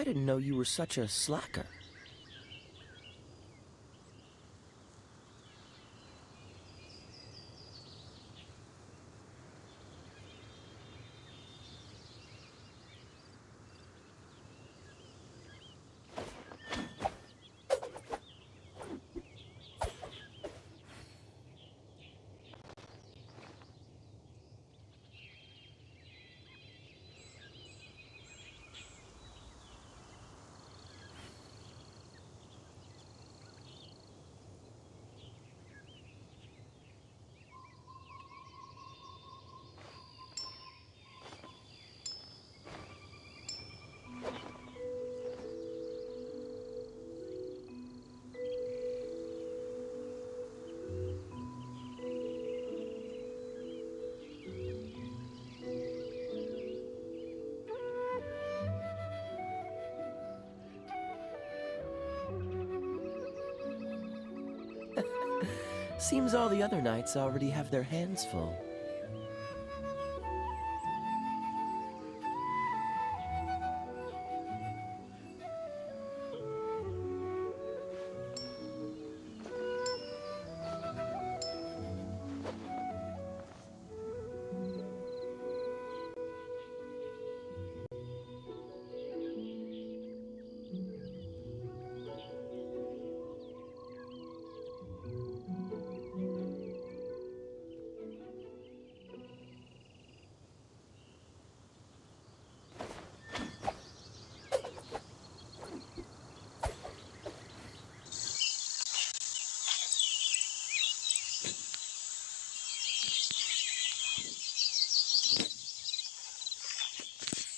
I didn't know you were such a slacker. Seems all the other knights already have their hands full.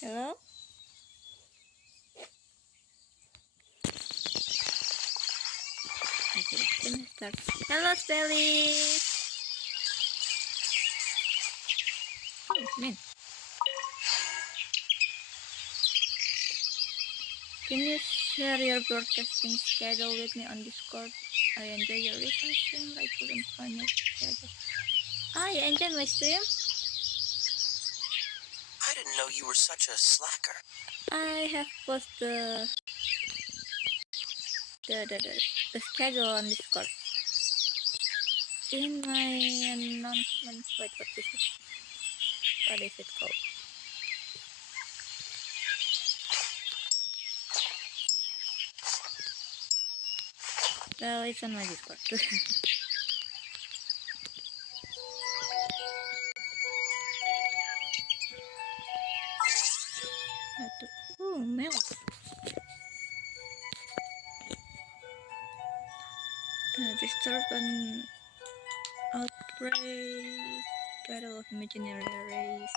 Hello? Okay, can start. Hello, Spellies! Oh, man. Can you share your broadcasting schedule with me on Discord? I enjoy your recent stream. I couldn't find your schedule. Ah, you enjoy my stream? I didn't know you were such a slacker. I have posted the schedule on Discord. In my announcement, wait, what is it? What is it called? Well, it's on my Discord. Oh, milk. Disturb an outbreak. Battle of imaginary race.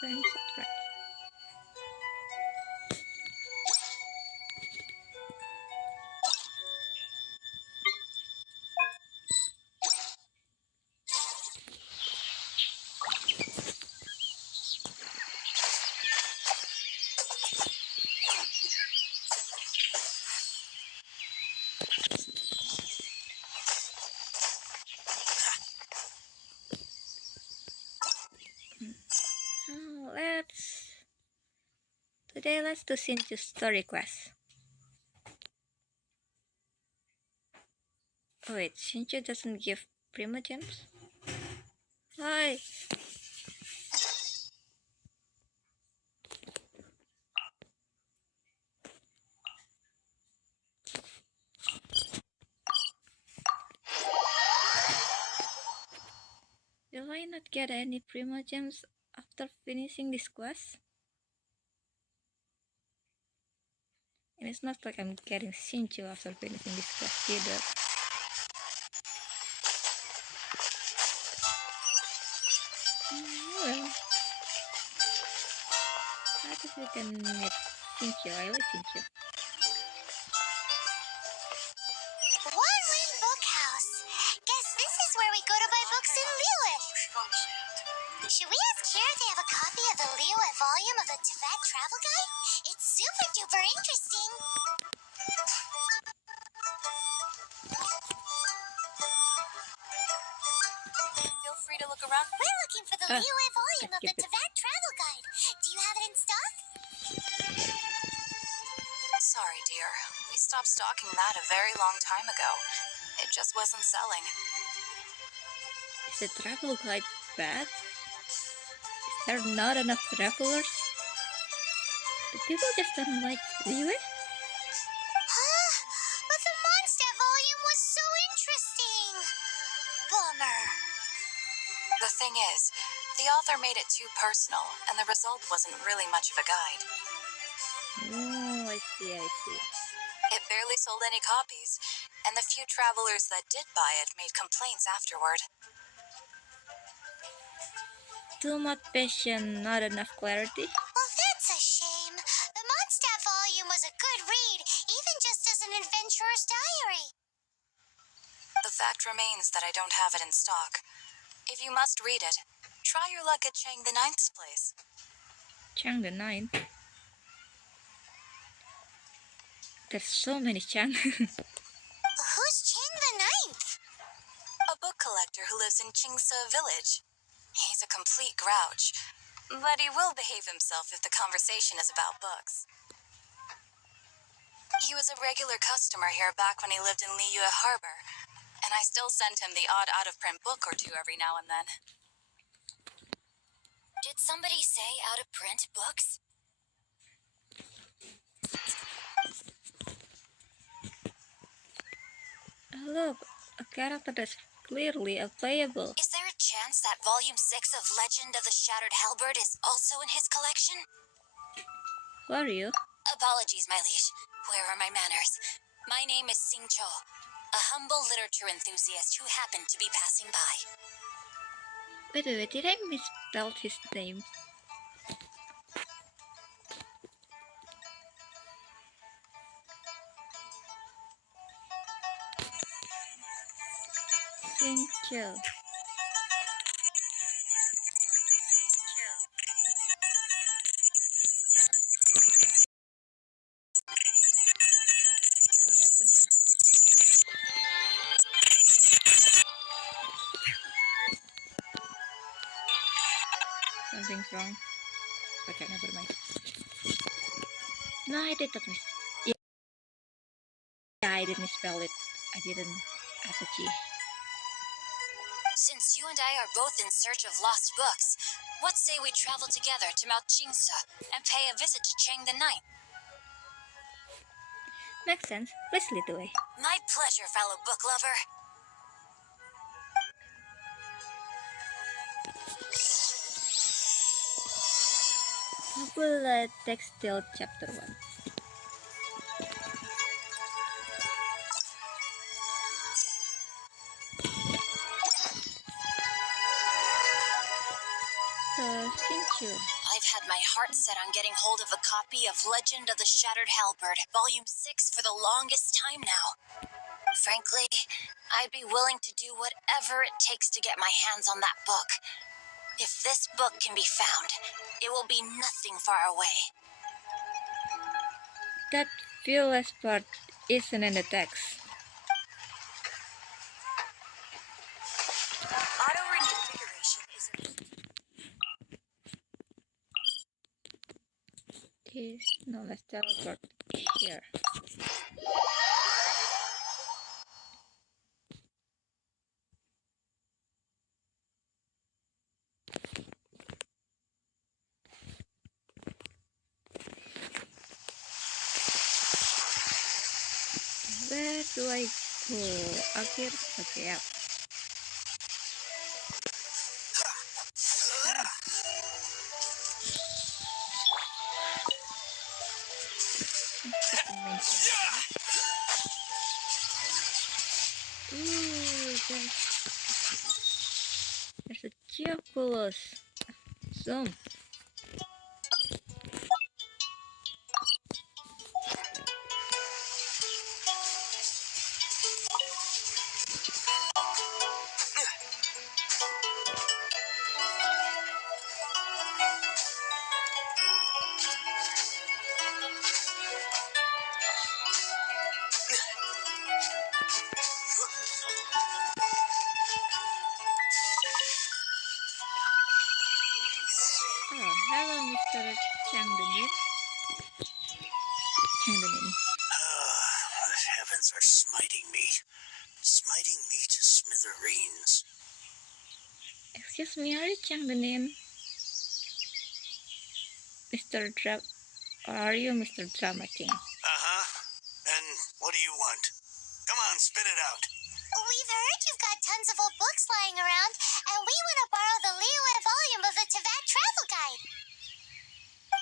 Friends, right. Let's do Xinqiu story quest. Oh wait, Xinqiu doesn't give primo gems? Hi! Will I not get any primo gems after finishing this quest? And it's not like I'm getting Xinqiu after finishing this quest either. Well, I guess we can meet Xinqiu. I like Xinqiu. One-Ring Bookhouse. Guess this is where we go to buy books in Liyue. Should we ask here if they have a copy of the Liyue volume of the Tibet Travel Guide? It's super duper interesting. the Ah, Liyue volume of the skip it. Tibet Travel Guide. Do you have it in stock? Sorry, dear. We stopped stocking that a very long time ago. It just wasn't selling. Is the travel guide bad? Is there not enough travelers? Do people just don't like Liyue? Huh? But the Mondstadt volume was so interesting. Bummer. The thing is, the author made it too personal, and the result wasn't really much of a guide. Oh, I see. It barely sold any copies, and the few travelers that did buy it made complaints afterward. Too much passion, not enough clarity. Well, that's a shame. The Mondstadt volume was a good read, even just as an adventurer's diary. The fact remains that I don't have it in stock. If you must read it, try your luck at Chang the Ninth's place. Chang the Ninth. There's so many Chang. Who's Chang the Ninth? A book collector who lives in Xinqiu village. He's a complete grouch, but he will behave himself if the conversation is about books. He was a regular customer here back when he lived in Liyue Harbor, and I still send him the odd out-of-print book or two every now and then. Did somebody say out-of-print books? Oh, look, a character that's clearly playable. Is there a chance that Volume 6 of Legend of the Shattered Halberd is also in his collection? Who are you? Apologies, my liege. Where are my manners? My name is Xinqiu, a humble literature enthusiast who happened to be passing by. Wait, did I misspell his name? Xinqiu. What happened? Something's wrong. Okay, never mind. No, I did not yeah, I did misspell it. I didn't add the G. Since you and I are both in search of lost books, what say we travel together to Mount Jingsa and pay a visit to Chang the Ninth? Makes sense. Please lead the way. My pleasure, fellow book lover. Novel Textile Chapter 1. Xinqiu. I've had my heart set on getting hold of a copy of Legend of the Shattered Halberd, Volume 6, for the longest time now. Frankly, I'd be willing to do whatever it takes to get my hands on that book. If this book can be found, it will be nothing far away. That fearless part isn't in the text. Auto reconfiguration is No, let's teleport here. Where do I go? Up here? Okay, up. Ooh, there's a Geoculus. Zoom. Mr. Chang Denin. Chang Denin. The heavens are smiting me to smithereens. Excuse me, are you Chang Denin? Mr. Dra... Or are you Mr. Drama King? Uh-huh. And what do you want? Come on, spit it out. We've heard you've got tons of old books lying around, and we want to borrow the Liyue volume of the Teyvat Travel Guide.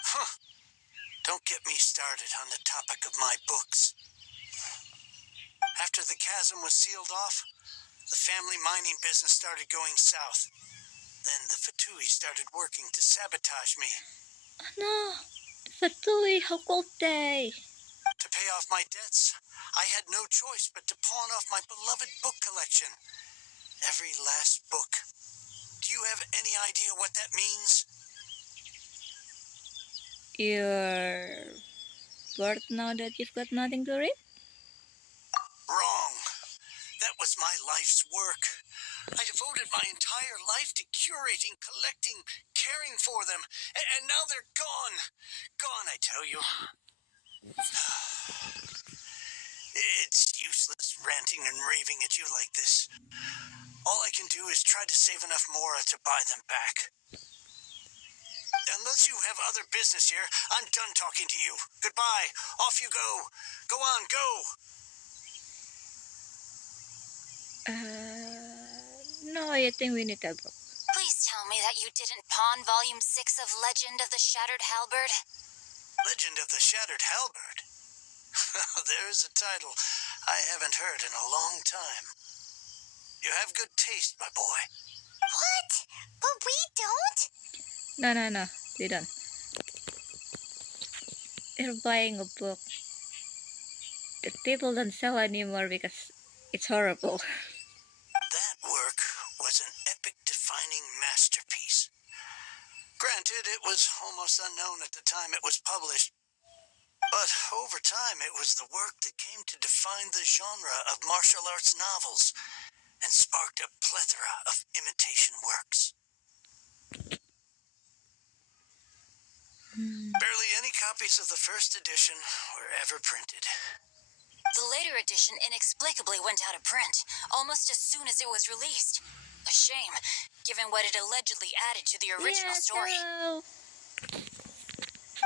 Huh. Don't get me started on the topic of my books. After the chasm was sealed off, the family mining business started going south. Then the Fatui started working to sabotage me. Oh no! Fatui, how could they? To pay off my debts, I had no choice but to pawn off my beloved book collection. Every last book. Do you have any idea what that means? You're bored now that you've got nothing to read? Wrong. That was my life's work. I devoted my entire life to curating, collecting, caring for them. And now they're gone. Gone, I tell you. It's useless ranting and raving at you like this. All I can do is try to save enough Mora to buy them back. Unless you have other business here, I'm done talking to you. Goodbye. Off you go. Go on, go. No, I think we need a book. Please tell me that you didn't pawn Volume 6 of Legend of the Shattered Halberd. Legend of the Shattered Halberd. There's a title I haven't heard in a long time. You have good taste, my boy. What? But we don't? No, we don't. We're buying a book that people don't sell anymore because it's horrible. That work was an epic-defining masterpiece. Granted, it was almost unknown at the time it was published, but over time it was the work that came to define the genre of martial arts novels and sparked a plethora of imitation works. Barely any copies of the first edition were ever printed. The later edition inexplicably went out of print, almost as soon as it was released. A shame, given what it allegedly added to the original story. Hello.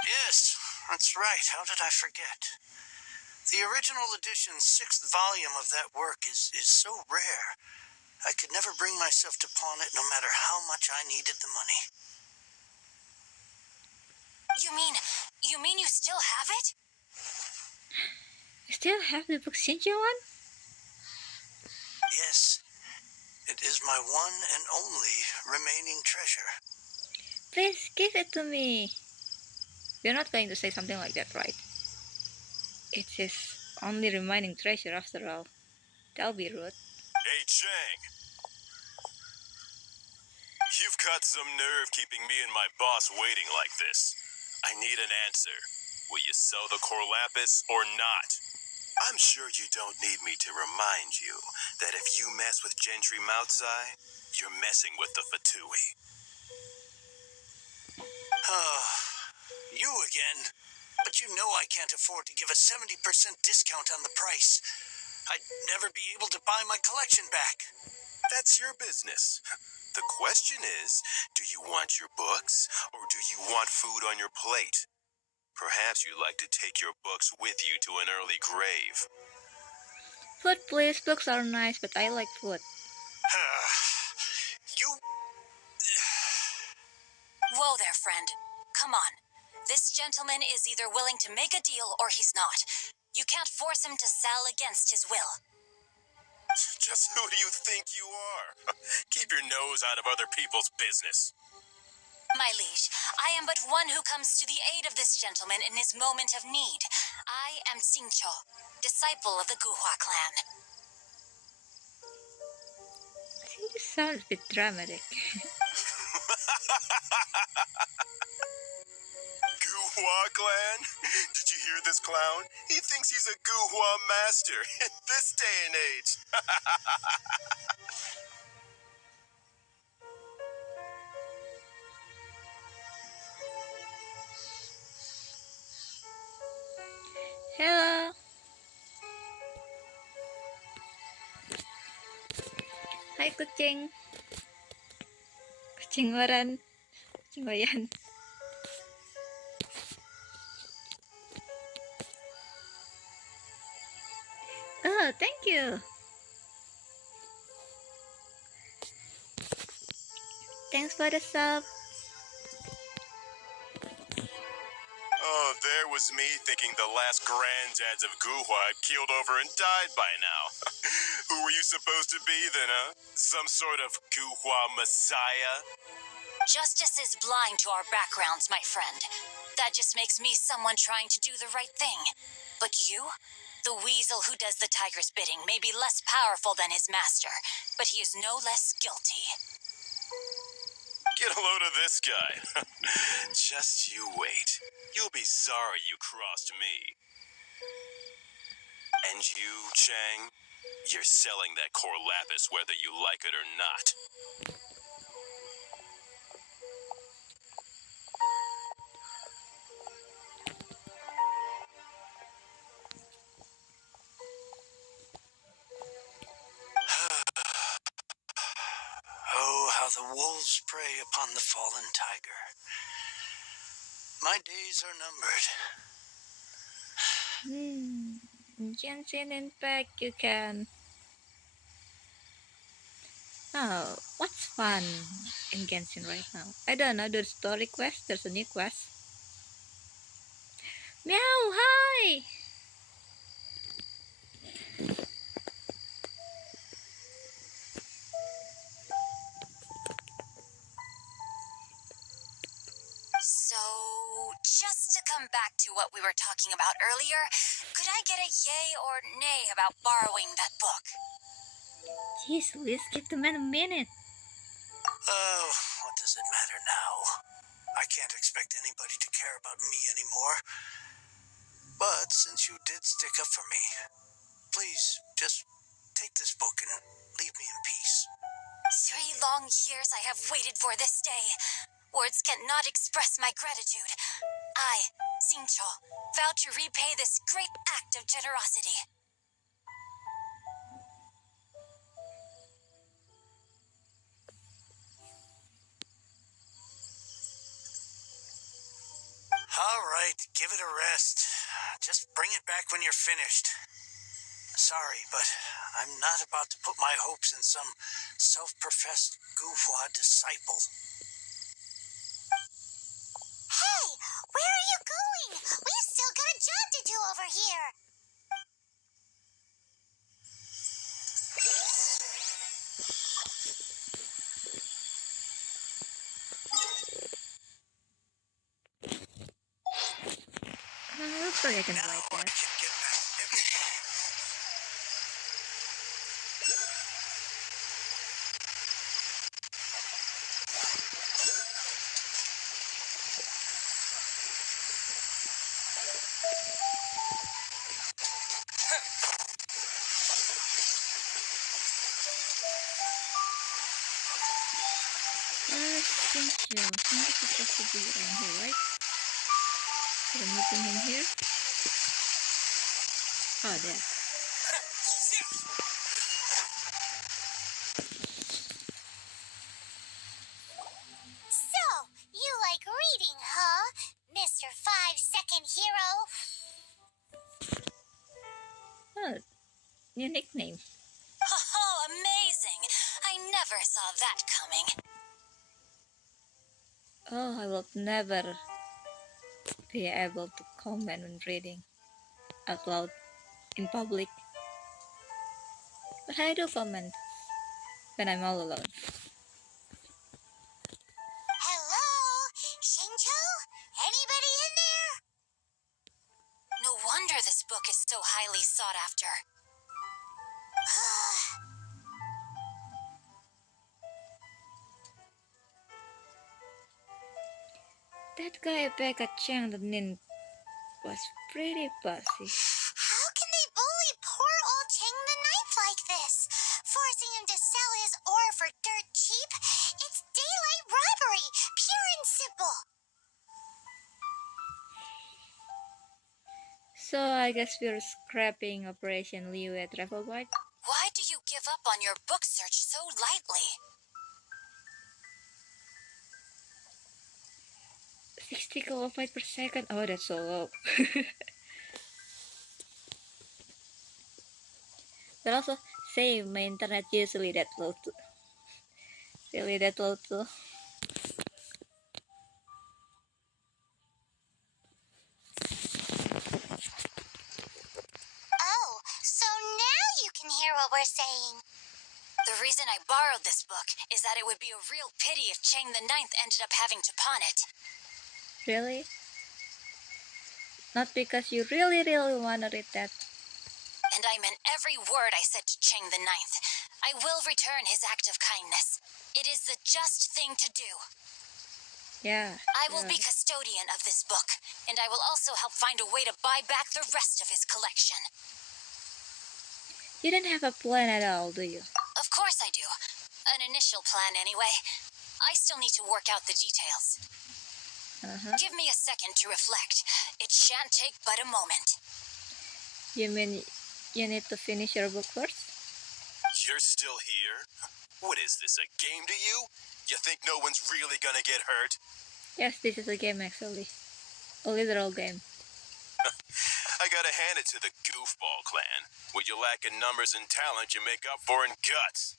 Yes, that's right. How did I forget? The original edition's 6th volume of that work is so rare. I could never bring myself to pawn it no matter how much I needed the money. You mean you still have it? You still have the book Xinqiu one? Yes, it is my one and only remaining treasure. Please give it to me. You're not going to say something like that, right? It's his only remaining treasure after all. That'll be rude. Hey, Chang. You've got some nerve keeping me and my boss waiting like this. I need an answer. Will you sell the core lapis or not? I'm sure you don't need me to remind you that if you mess with Gentry Moutsai, you're messing with the Fatui. You again. But you know I can't afford to give a 70% discount on the price. I'd never be able to buy my collection back. That's your business. The question is, do you want your books or do you want food on your plate? Perhaps you'd like to take your books with you to an early grave. Food, please. Books are nice, but I like food. You... Whoa there, friend. Come on. This gentleman is either willing to make a deal or he's not. You can't force him to sell against his will. Just who do you think you are? Keep your nose out of other people's business. My liege, I am but one who comes to the aid of this gentleman in his moment of need. I am Xinqiu, disciple of the Guhua clan. I think this sounds a bit dramatic. Guhua clan? Did you hear this clown? He thinks he's a Guhua master in this day and age. Hai kucing. Kucing oran. Kucing Oyan. Oh, thank you. Thanks for the sub. Oh, there was me thinking the last granddads of Guhua had keeled over and died by now. Who were you supposed to be then, huh? Some sort of Guhua messiah? Justice is blind to our backgrounds, my friend. That just makes me someone trying to do the right thing. But you? The weasel who does the tiger's bidding may be less powerful than his master, but he is no less guilty. Get a load of this guy. Just you wait. You'll be sorry you crossed me. And you, Chang? You're selling that core lapis whether you like it or not. Oh, how the wolves prey upon the fallen tiger. My days are numbered. Genshin Impact, you can. Oh, what's fun in Genshin right now? I don't know, the story quest. There's a new quest. Meow, hi! So, just to come back to what we were talking about earlier, could I get a yay or nay about borrowing that book? Jeez, Liz, give the man a minute. Oh, what does it matter now? I can't expect anybody to care about me anymore. But since you did stick up for me, please just take this book and leave me in peace. 3 long years I have waited for this day. Words cannot express my gratitude. I, Xinqiu, vow to repay this great act of generosity. All right, give it a rest. Just bring it back when you're finished. Sorry, but I'm not about to put my hopes in some self-professed Guhua disciple. Hey, where are you going? We've still got a job to do over here. Hopefully I can Now write I that. can get back to everything. Xinqiu. Xinqiu supposed to be around here, right? Are we meeting him here? Oh, there. So, you like reading, huh? Mr. 5-second hero? Oh, new nickname. Oh, amazing! I never saw that coming. Oh, I will never be able to comment when reading out loud in public. But I do comment when I'm all alone. Hello? Xinqiu? Anybody in there? No wonder this book is so highly sought after. That guy back at Chang the Nin was pretty bossy. How can they bully poor old Chang the Ninth like this? Forcing him to sell his ore for dirt cheap? It's daylight robbery, pure and simple. So I guess we're scrapping Operation Liu at Travel Bike. Why do you give up on your book search so so lightly. 60 kilobytes per second. Oh, that's so low. But also, same, my internet usually that low too. Really that low too. Oh, so now you can hear what we're saying. The reason I borrowed this book is that it would be a real pity if Chang the Ninth ended up having to pawn it. Really? Not because you really wanna read that. And I meant every word I said to Chang the Ninth. I will return his act of kindness. It is the just thing to do. Yeah. I will be custodian of this book, and I will also help find a way to buy back the rest of his collection. You don't have a plan at all, do you? Of course I do. An initial plan, anyway. I still need to work out the details. Give me a second to reflect. It shan't take but a moment. You mean you need to finish your book first? You're still here? What is this, a game to you? You think no one's really gonna get hurt? Yes, this is a game actually. A literal game. I gotta hand it to the Goofball clan. What you lack in numbers and talent, you make up for in guts.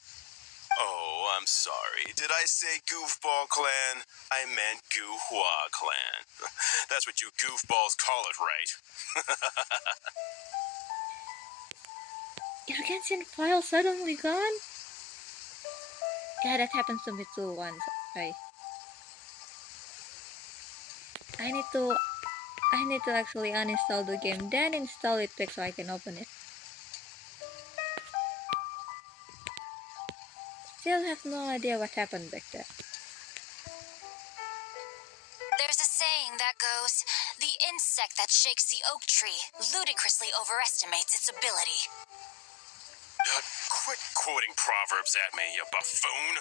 Oh, I'm sorry. Did I say Goofball clan? I meant Goohua clan. That's what you goofballs call it, right? Your Genshin file suddenly gone? Yeah, that happens to me too once. I need to actually uninstall the game, then install it back so I can open it. Still have no idea what happened back there. There's a saying that goes, the insect that shakes the oak tree ludicrously overestimates its ability. Quit quoting proverbs at me, you buffoon.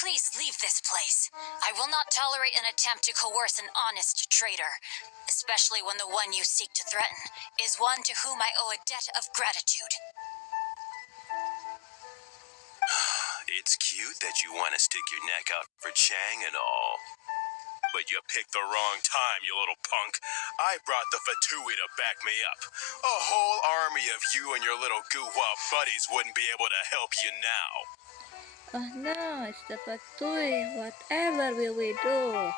Please leave this place. I will not tolerate an attempt to coerce an honest trader, especially when the one you seek to threaten is one to whom I owe a debt of gratitude. It's cute that you want to stick your neck out for Chang and all. But you picked the wrong time, you little punk. I brought the Fatui to back me up. A whole army of you and your little Guhua buddies wouldn't be able to help you now. Oh no, it's the Fatui. Whatever will we do? Oh,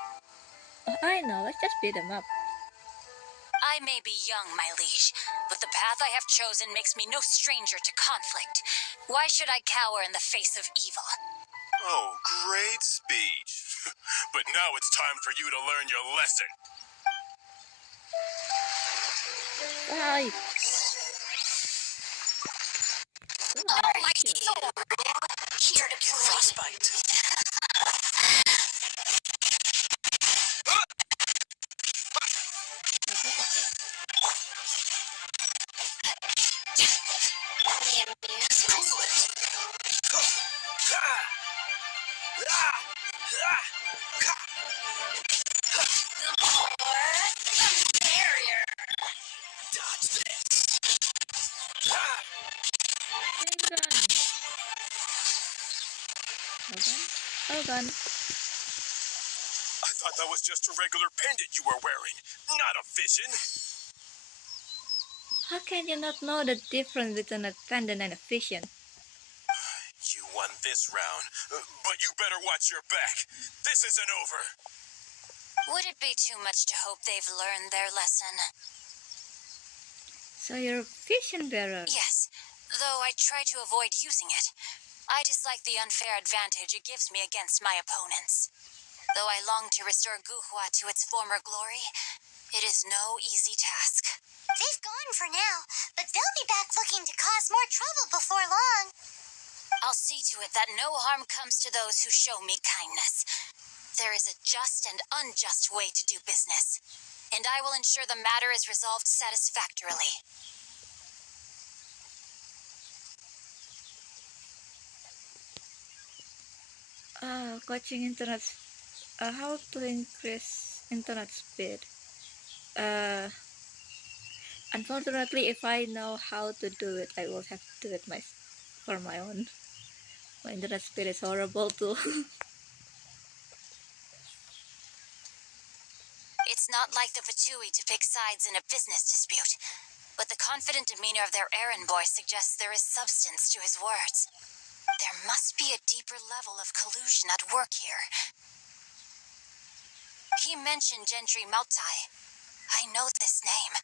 I know, let's just beat them up. I may be young, my liege, but the path I have chosen makes me no stranger to conflict. Why should I cower in the face of evil? Oh, great speech. But now it's time for you to learn your lesson. Fight! Almighty Lord, here to frostbite. Hold on. I thought that was just a regular pendant you were wearing, not a vision. How can you not know the difference between a pendant and a vision? You won this round, but you better watch your back. This isn't over. Would it be too much to hope they've learned their lesson? So you're a vision bearer? Yes, though I try to avoid using it. I dislike the unfair advantage it gives me against my opponents. Though I long to restore Guhua to its former glory, it is no easy task. They've gone for now, but they'll be back looking to cause more trouble before long. I'll see to it that no harm comes to those who show me kindness. There is a just and unjust way to do business, and I will ensure the matter is resolved satisfactorily. Coaching internet. How to increase internet speed? Unfortunately, if I know how to do it, I will have to do it for my own. My internet speed is horrible too. It's not like the Fatui to pick sides in a business dispute, but the confident demeanor of their errand boy suggests there is substance to his words. There must be a deeper level of collusion at work here. He mentioned Gentry Mautai. I know this name.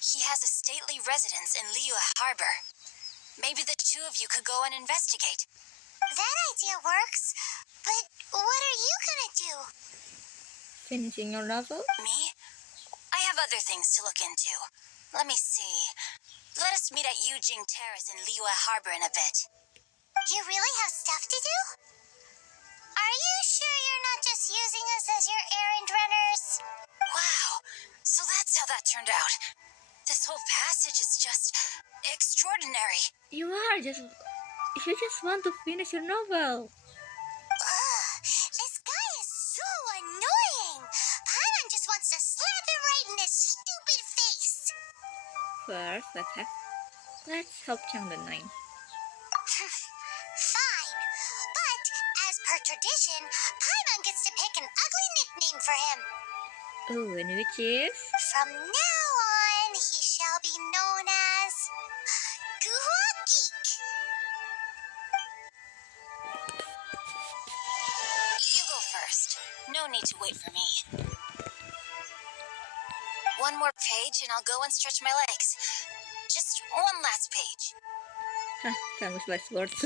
He has a stately residence in Liyue Harbor. Maybe the two of you could go and investigate. That idea works, but what are you gonna do? Finishing your novel? Me? I have other things to look into. Let me see. Let us meet at Yujing Terrace in Liyue Harbor in a bit. You really have stuff to do? Are you sure you're not just using us as your errand runners? Wow, so that's how that turned out. This whole passage is just extraordinary. You just want to finish your novel. Ugh, this guy is so annoying. Paimon just wants to slap him right in his stupid face. First, let's help Chang'e 9. Fine, but as per tradition, Paimon gets to pick an ugly nickname for him. Oh, and which is? From now on, he shall be known as Guhua Geek. You go first. No need to wait for me. One more page and I'll go and stretch my legs. Just one last page. Hah, famous last words.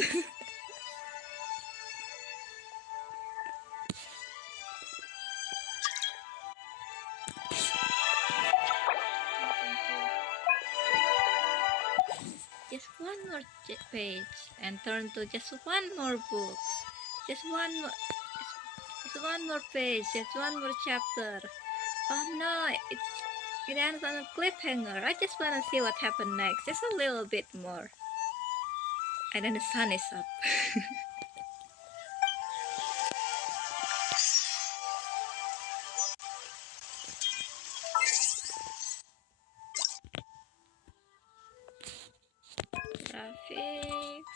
Just one more page and turn to just one more book. Just one more page, just one more chapter. Oh no, it ends on a cliffhanger. I just wanna see what happened next, just a little bit more. And then the sun is up. Graphics.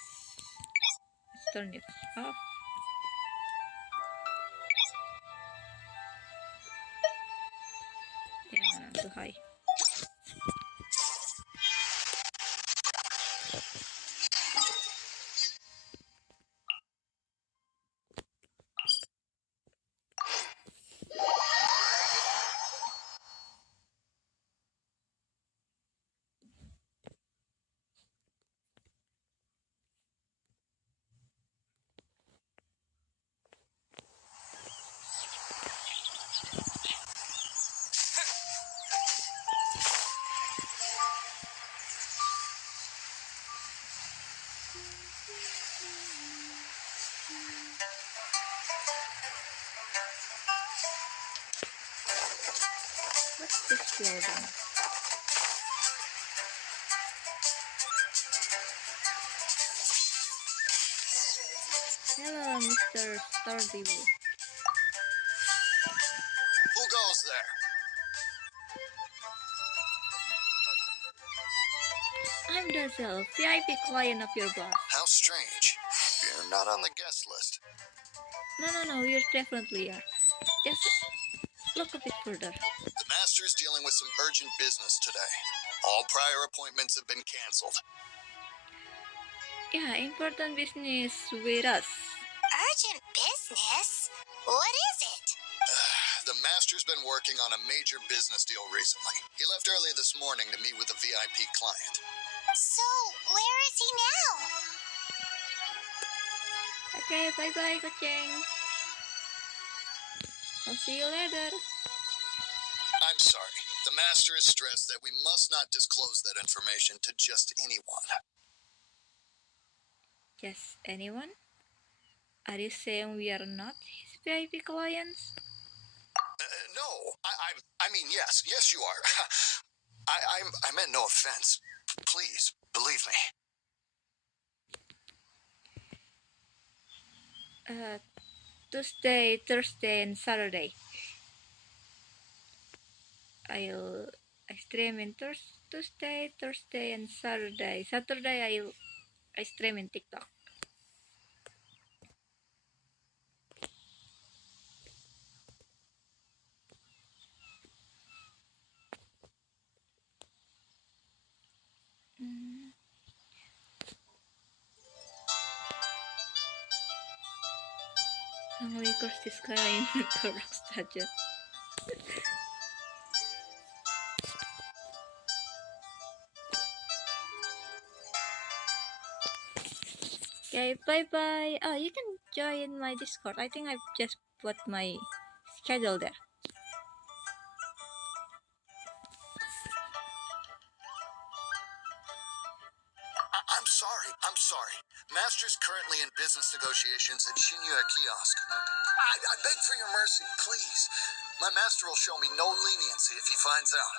Let's turn it off. Yeah, too high. What's this building? Hello, Mr. Stardew. Who goes there? I'm Dazzle, VIP client of your boss. How strange. You're not on the guest list. No, you definitely are. Just look a bit further. The master is dealing with some urgent business today. All prior appointments have been canceled. Yeah, important business with us. Urgent business? What is it? The master's been working on a major business deal recently. He left early this morning to meet with a VIP client. So, where is he now? Okay, bye-bye, Kucing. I'll see you later. I'm sorry. The master is stressed that we must not disclose that information to just anyone. Just anyone? Are you saying we are not his VIP clients? No, I mean, yes, you are. I meant no offense. Please, believe me. Tuesday, Thursday, and Saturday. I'll stream in Tuesday, Thursday, and Saturday. Saturday I stream in TikTok. Ang records this guy in Korok statue. Okay, bye-bye. Oh, you can join my Discord. I think I've just put my schedule there. I'm sorry. Master's currently in business negotiations at Xinqiu Kiosk. I beg for your mercy, please. My master will show me no leniency if he finds out.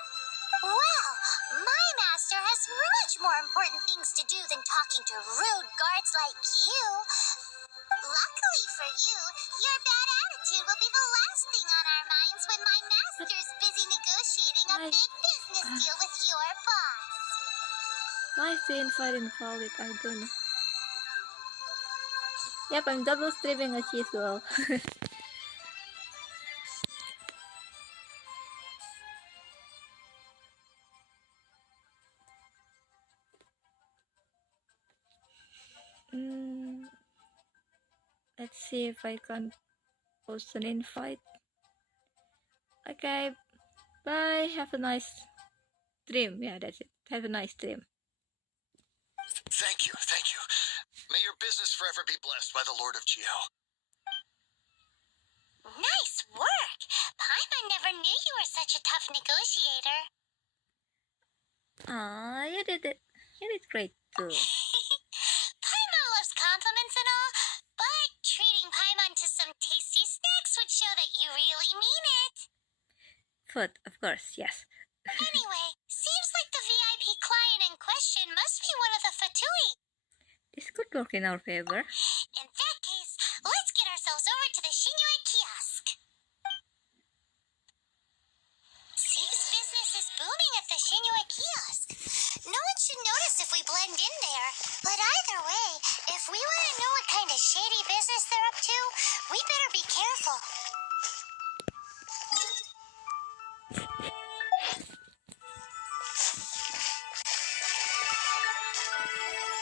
Well, my master has much more important things to do than talking to rude guards like you. Luckily for you, your bad attitude will be the last thing on our minds when my master's busy negotiating a big business deal with your boss. Why is the invite invalid? I don't know. Yep, I'm double streaming as usual. Let's see if I can post an invite. Okay, bye. Have a nice stream. Yeah, that's it. Have a nice stream. Thank you. May your business forever be blessed by the Lord of Geo. Nice work! Paimon never knew you were such a tough negotiator. Ah, you did it. You did great too. Paimon loves compliments and all, but treating Paimon to some tasty snacks would show that you really mean it. Food, of course, yes. Anyway, seems like the VIP client in question must be one of the Fatui. This could work in our favor. In that case, let's get ourselves over to the Xinqiu Kiosk. Seems business is booming at the Xinqiu Kiosk. No one should notice if we blend in there. But either way, if we want to know what kind of shady business they're up to, we better be careful.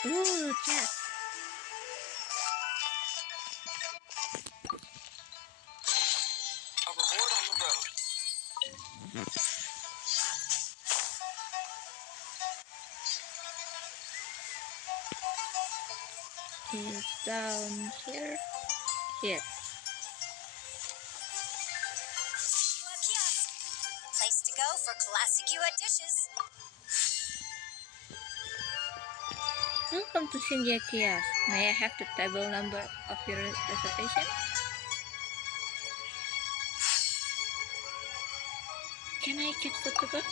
Ooh, chess. A reward on the road. Is down here. Here. Kiosk. Place to go for classic Yua dishes. Welcome to Xinqiu Kiosk. May I have the table number of your reservation? Can I get photograph?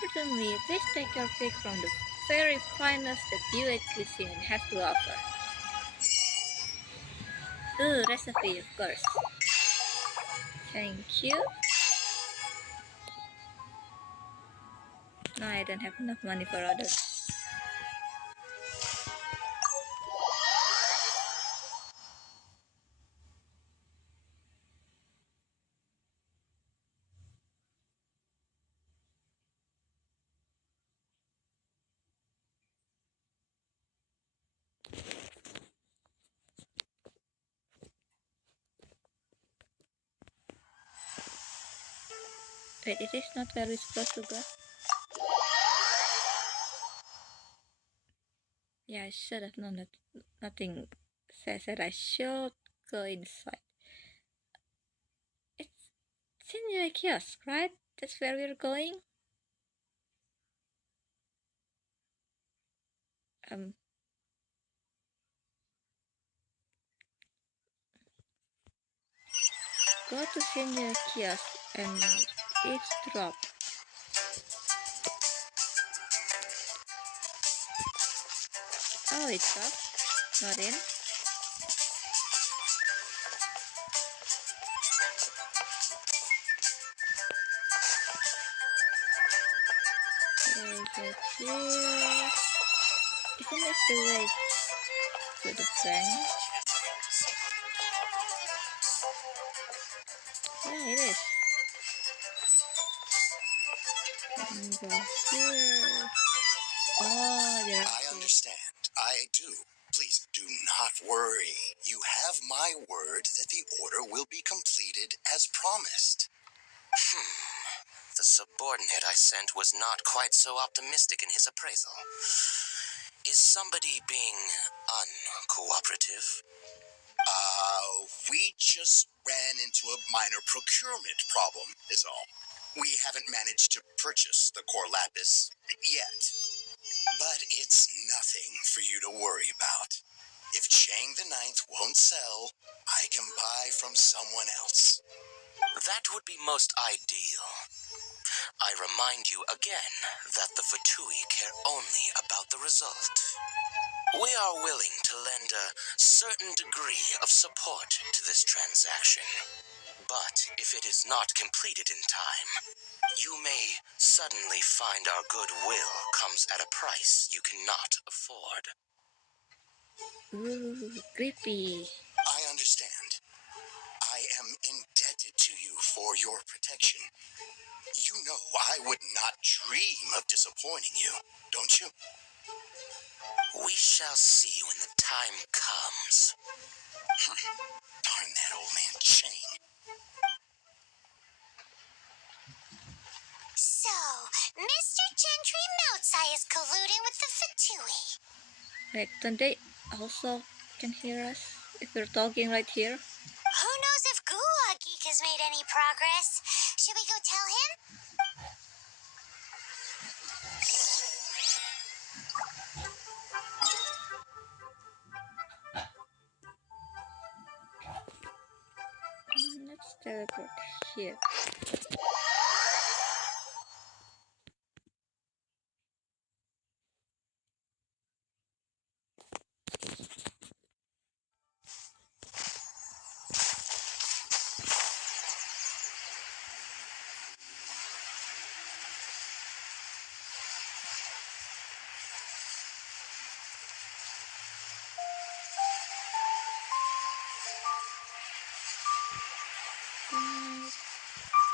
Certainly, please take your pick from the very finest that Yue cuisine has to offer. Ooh, recipe, of course. Thank you. No, I don't have enough money for others. Wait, it is not where we're supposed to go. Yeah, I should have known that nothing says that I should go inside. It's in your kiosk, right? That's where we're going? Go to senior kiosk and eavesdrop. Oh, it's off? Not in? get here. Isn't this the way to the bank? Yeah, it is. Can go here. Oh, there. I understand. I do. Please do not worry. You have my word that the order will be completed as promised. The subordinate I sent was not quite so optimistic in his appraisal. Is somebody being uncooperative? We just ran into a minor procurement problem, is all. We haven't managed to purchase the core lapis yet. But it's nothing for you to worry about. If Chang the Ninth won't sell, I can buy from someone else. That would be most ideal. I remind you again that the Fatui care only about the result. We are willing to lend a certain degree of support to this transaction. But if it is not completed in time, you may suddenly find our goodwill comes at a price you cannot afford. Ooh, creepy. I understand. I am indebted to you for your protection. You know I would not dream of disappointing you, don't you? We shall see when the time comes. Darn that old man Chang. So, Mr. Gentry Moutsai is colluding with the Fatui. Like, don't they also can hear us if we're talking right here? Who knows if Gua Geek has made any progress? Should we go tell him? Let's teleport here.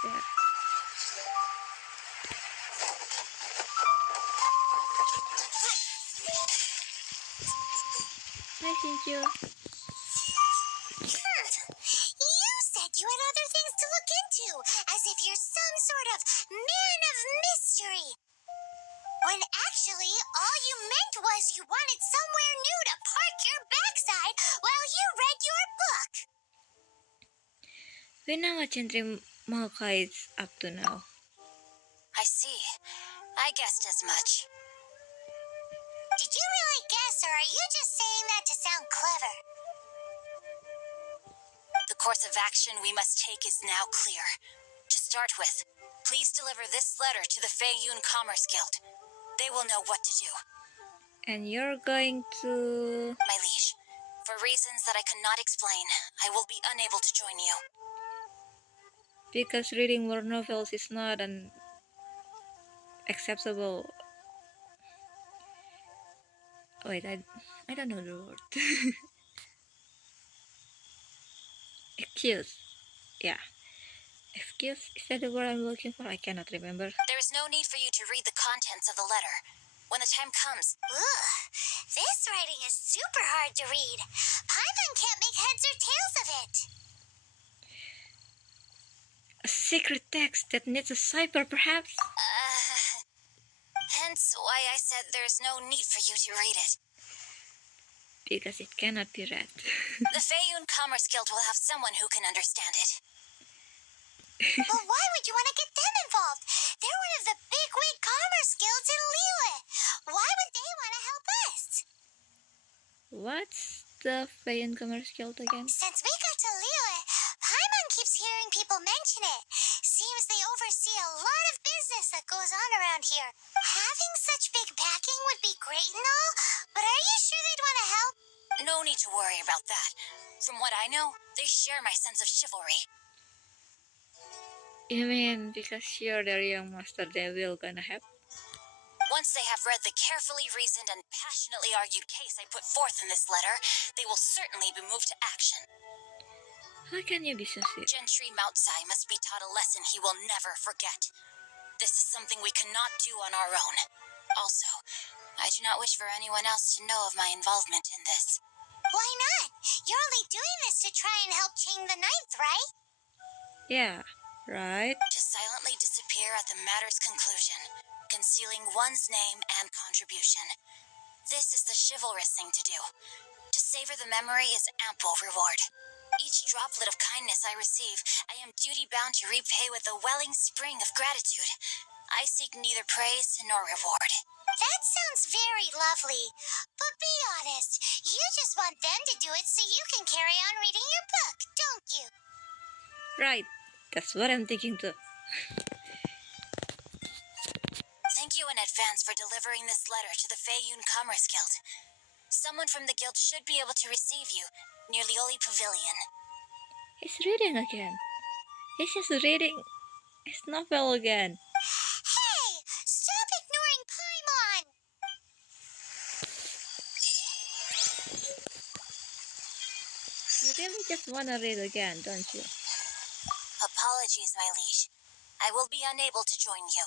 There. Hi, Xinqiu. You said you had other things to look into, as if you're some sort of man of mystery. When actually, all you meant was you wanted somewhere new to park your backside while you read your book. We know what Gentry Maokai is up to now. I see. I guessed as much. Did you really guess, or are you just saying that to sound clever? The course of action we must take is now clear. To start with, please deliver this letter to the Feiyun Commerce Guild. They will know what to do. And you're going to... My liege, for reasons that I cannot explain, I will be unable to join you. Because reading more novels is not an acceptable... Wait, I don't know the word. Excuse. Yeah. Excuse, is that the word I'm looking for? I cannot remember. There is no need for you to read the contents of the letter. When the time comes, Ugh, this writing is super hard to read. Paimon can't make heads or tails of it. A secret text that needs a cipher, perhaps? hence why I said there is no need for you to read it. Because it cannot be read. The Feiyun Commerce Guild will have someone who can understand it. But why would you want to get them involved? They're one of the big-wig commerce guilds in Liyue. Why would they want to help us? What's the Feiyun Commerce Guild again? Since we got to Liyue, Paimon keeps hearing people mention it. Seems they oversee a lot of business that goes on around here. Having such big backing would be great and all, but are you sure they'd want to help? No need to worry about that. From what I know, they share my sense of chivalry. You mean because you're their young master, they will gonna help? Once they have read the carefully reasoned and passionately argued case I put forth in this letter, they will certainly be moved to action. How can you be so sweet? Gentry Moutsai must be taught a lesson he will never forget. This is something we cannot do on our own. Also, I do not wish for anyone else to know of my involvement in this. Why not? You're only doing this to try and help Chang the Ninth, right? Yeah, right? To silently disappear at the matter's conclusion, concealing one's name and contribution. This is the chivalrous thing to do. To savor the memory is ample reward. Each droplet of kindness I receive, I am duty-bound to repay with a welling spring of gratitude. I seek neither praise nor reward. That sounds very lovely. But be honest, you just want them to do it so you can carry on reading your book, don't you? Right. That's what I'm thinking too. Thank you in advance for delivering this letter to the Feiyun Commerce Guild. Someone from the guild should be able to receive you near Lioli Pavilion. He's reading again. He's just reading his novel again. Hey, stop ignoring Paimon! You really just wanna read again, don't you? Apologies, my liege. I will be unable to join you.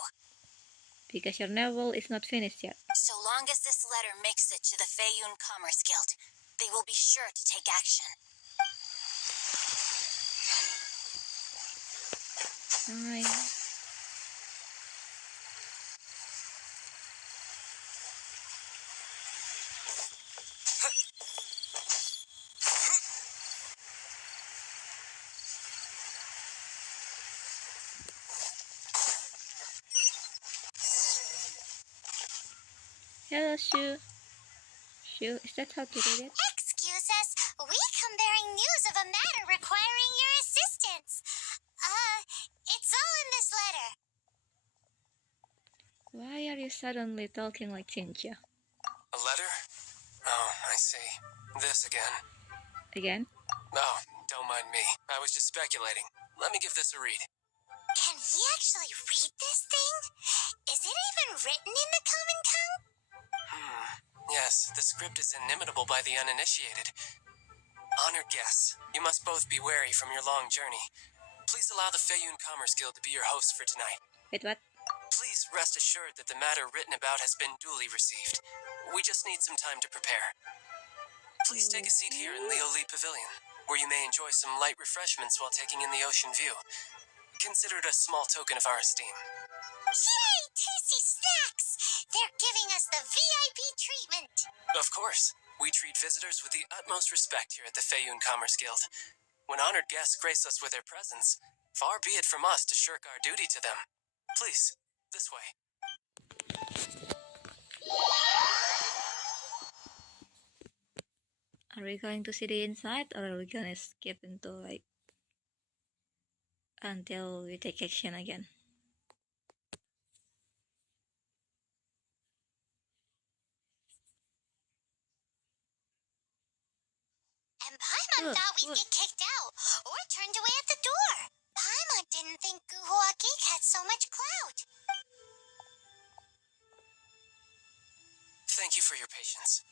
Because your novel is not finished yet. So long as this letter makes it to the Feiyun Commerce Guild, they will be sure to take action. Fine. Hello, Shu. Shu, is that how to read it? Excuse us, we come bearing news of a matter requiring your assistance. It's all in this letter. Why are you suddenly talking like Xinqiu? A letter? Oh, I see. This again. Again? Oh, don't mind me. I was just speculating. Let me give this a read. Can he actually read this thing? Is it even written in the common tongue? Yes, the script is inimitable by the uninitiated. Honored guests, you must both be wary from your long journey. Please allow the Feiyun Commerce Guild to be your host for tonight. Wait, what? Please rest assured that the matter written about has been duly received. We just need some time to prepare. Please take a seat here in Lioli Pavilion, where you may enjoy some light refreshments while taking in the ocean view. Consider it a small token of our esteem. Yay, tasty snacks! They're giving us the VIP treatment. Of course, we treat visitors with the utmost respect here at the Feiyun Commerce Guild. When honored guests grace us with their presence, far be it from us to shirk our duty to them. Please, this way. Are we going to see the inside, or are we gonna skip into like until we take action again? And Paimon thought we'd get kicked out or turned away at the door. Paimon didn't think Guhua Geek had so much clout. Thank you for your patience.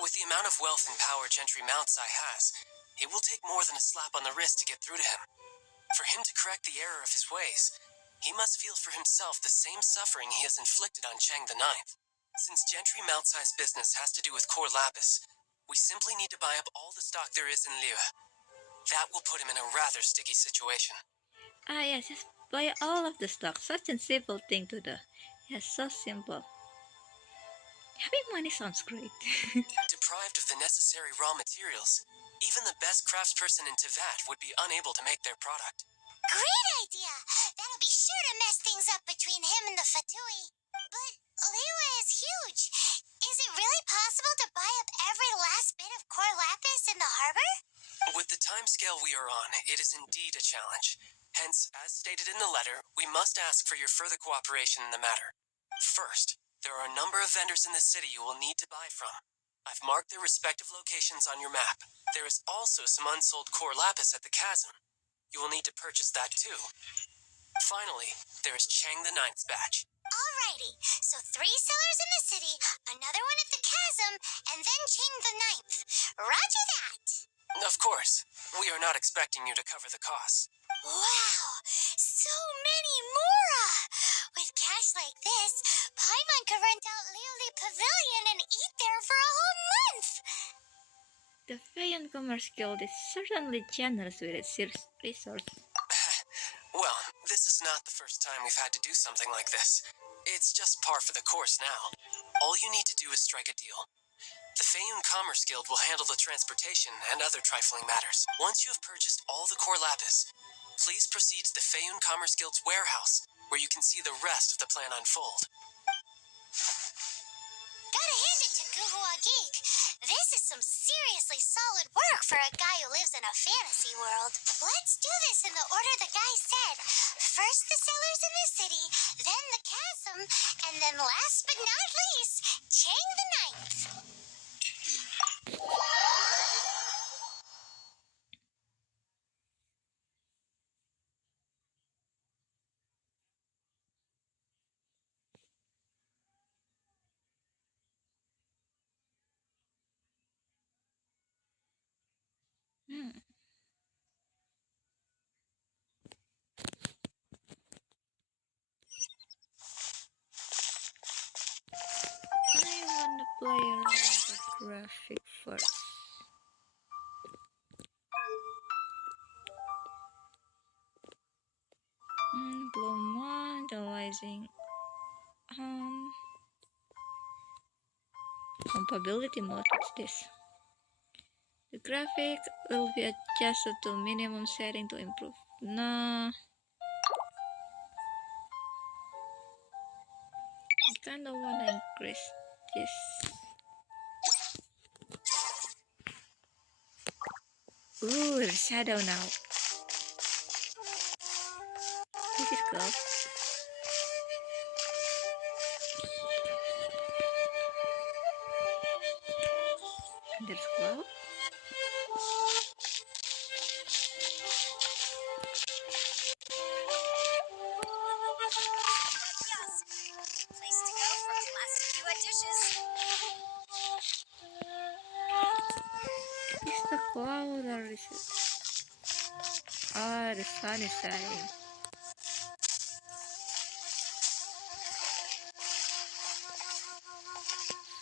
With the amount of wealth and power Gentry Moutsai has, it will take more than a slap on the wrist to get through to him. For him to correct the error of his ways, he must feel for himself the same suffering he has inflicted on Chang the Ninth. Since Gentry Moutsai's business has to do with core lapis, we simply need to buy up all the stock there is in Liu. That will put him in a rather sticky situation. Ah, yes, just buy all of the stock. Such a simple thing to do. Yes, so simple. Having money sounds great. Deprived of the necessary raw materials, even the best craftsperson in Teyvat would be unable to make their product. Great idea! That'll be sure to mess things up between him and the Fatui. But Liyue is huge. Is it really possible to buy up every last bit of core lapis in the harbor? With the timescale we are on, it is indeed a challenge. Hence, as stated in the letter, we must ask for your further cooperation in the matter. First, there are a number of vendors in the city you will need to buy from. I've marked their respective locations on your map. There is also some unsold core lapis at the chasm. You will need to purchase that too. Finally, there is Chang the Ninth badge. Alrighty, so 3 sellers in the city, another one at the chasm, and then Ching the Ninth. Roger that. Of course, we are not expecting you to cover the costs. Wow, so many Mora! With cash like this, Paimon could rent out Liuli Pavilion and eat there for a whole month! The Feion Commerce Guild is certainly generous with its resources. Well, this is not the first time we've had to do something like this. It's just par for the course now. All you need to do is strike a deal. The Feion Commerce Guild will handle the transportation and other trifling matters. Once you have purchased all the core lapis, please proceed to the Feion Commerce Guild's warehouse, where you can see the rest of the plan unfold. Gotta hand it to Guhua Geek. This is some seriously solid work for a guy who lives in a fantasy world. Let's do this in the order the guy said. First the sellers in the city, then the chasm, and then last but not least, Chang the Ninth. I wanna play around with the graphic first. Bloom analyzing. Compatibility mode. What's this? The graphic will be adjusted to minimum setting to improve. Nah. I kinda wanna increase this. Ooh, there's shadow now. This is cool. And there's cloud. Place to go for plastic duet dishes. Is the cloud or is it? Ah, the sun is shining.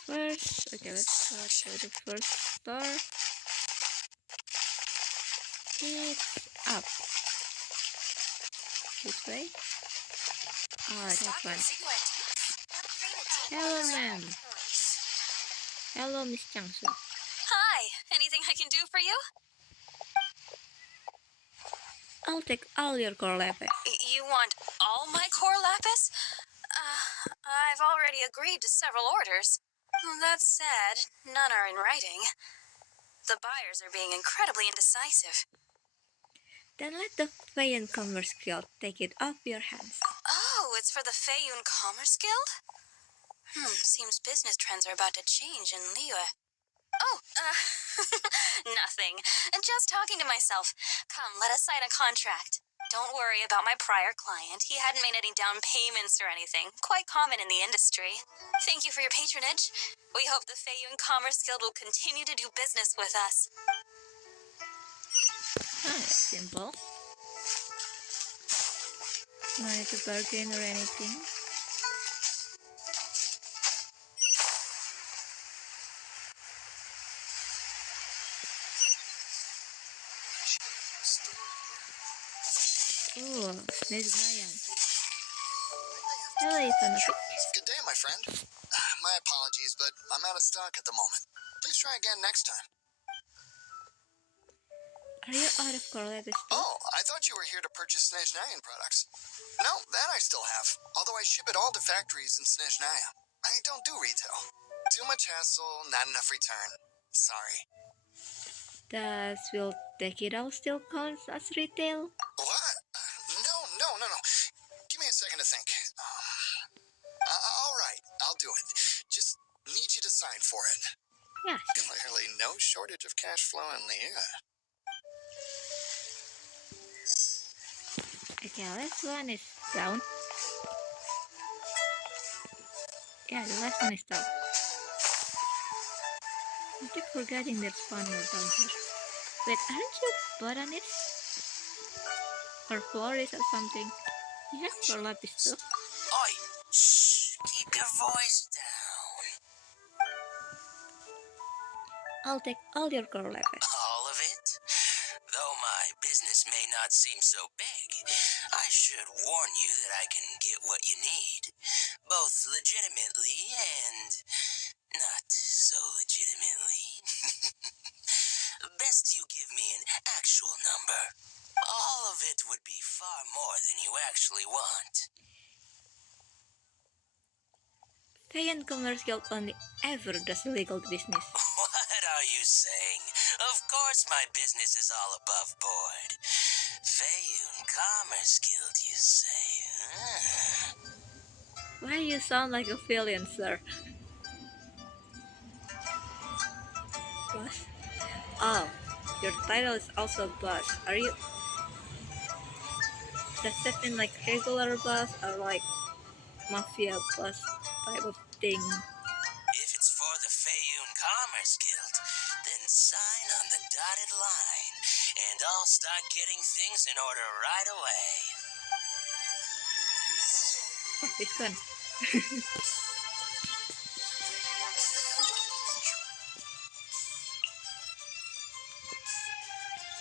First, okay, let's go to the first store. It's up. This way. Ah, that one. Hello, ma'am. Hello, Miss Changsu. Hi, anything I can do for you? I'll take all your core lapis. You want all my core lapis? I've already agreed to several orders. That said, none are in writing. The buyers are being incredibly indecisive. Then let the Feion Commerce Guild take it off your hands. Oh, it's for the Feiun Commerce Guild? Seems business trends are about to change in Liyue. Oh, nothing. Just talking to myself. Come, let us sign a contract. Don't worry about my prior client. He hadn't made any down payments or anything. Quite common in the industry. Thank you for your patronage. We hope the Feiun Commerce Guild will continue to do business with us. Ah, that's simple. No need to bargain or anything. Oh, Snake Giant. Hello, Ifanafi. Good day, my friend. My apologies, but I'm out of stock at the moment. Please try again next time. Are you out of core lapis too? Oh, I thought you were here to purchase Snezhnayan products. No, that I still have, although I ship it all to factories in Snezhnaya. I don't do retail. Too much hassle, not enough return. Sorry. Does will take it all still counts as retail? What? No. Give me a second to think. All right, I'll do it. Just need you to sign for it. Yeah, sure. Clearly no shortage of cash flow in Liyue. Okay, last one is down. Yeah, the last one is down. I keep forgetting there's one more down here. Wait, aren't you botanist? Or florist or something? You have core lapis too. Oi! Shh! Keep your voice down. I'll take all your core lapis. All of it? Though my business may not seem so big, I should warn you that I can get what you need, both legitimately and not so legitimately. Best you give me an actual number. All of it would be far more than you actually want. Pagan Commerce Guild only ever does legal business. What are you saying? Of course my business is all above board. Feyun Commerce Guild, you say? Why you sound like a villain, sir? Boss? Oh, your title is also boss. Are you... Does that mean like regular boss or like mafia boss type of thing? If it's for the Feyun Commerce Guild, then sign on the dotted line, and I'll start getting things in order right away. Oh, this one.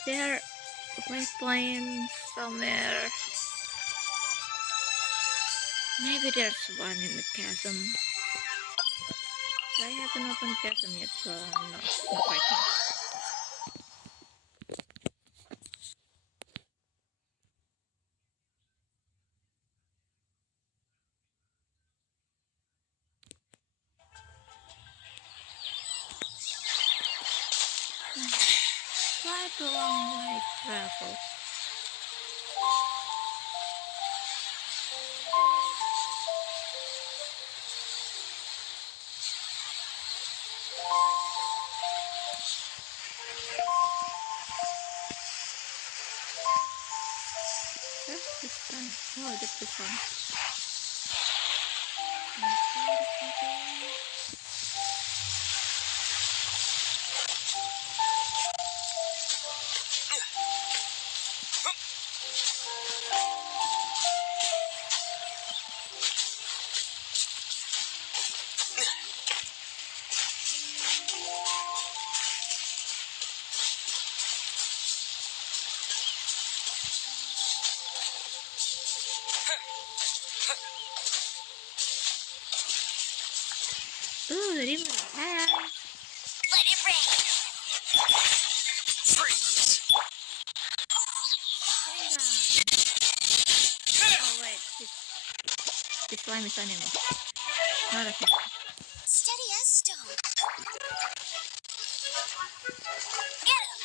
There are waypoints somewhere. Maybe there's one in the chasm. I haven't opened chasm yet, so no, not right now. Quite a long way to travel. Where's this one? Oh, that's this one. Ooh, the river. Hi. Let it rain. Freeze! Oh wait, this slime is animal. Not a human. Steady as stone. Get him!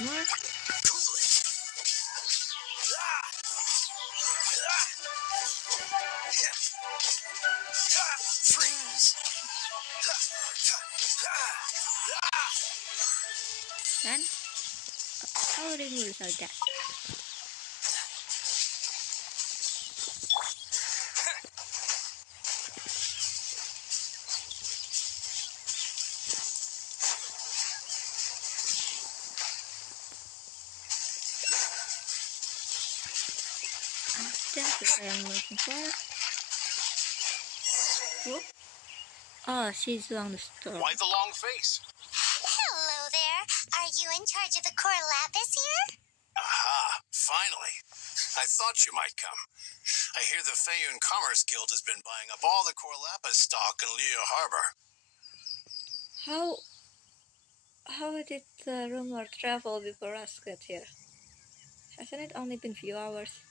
More? Freeze! Then? How did you result that? That's what I'm looking for. Whoop. Oh, she's on the store. Why the long face? Hello there. Are you in charge of the core lapis here? Aha, finally. I thought you might come. I hear the Feyun Commerce Guild has been buying up all the core lapis stock in Leo Harbor. How did the rumor travel before us get here? Hasn't it only been few hours?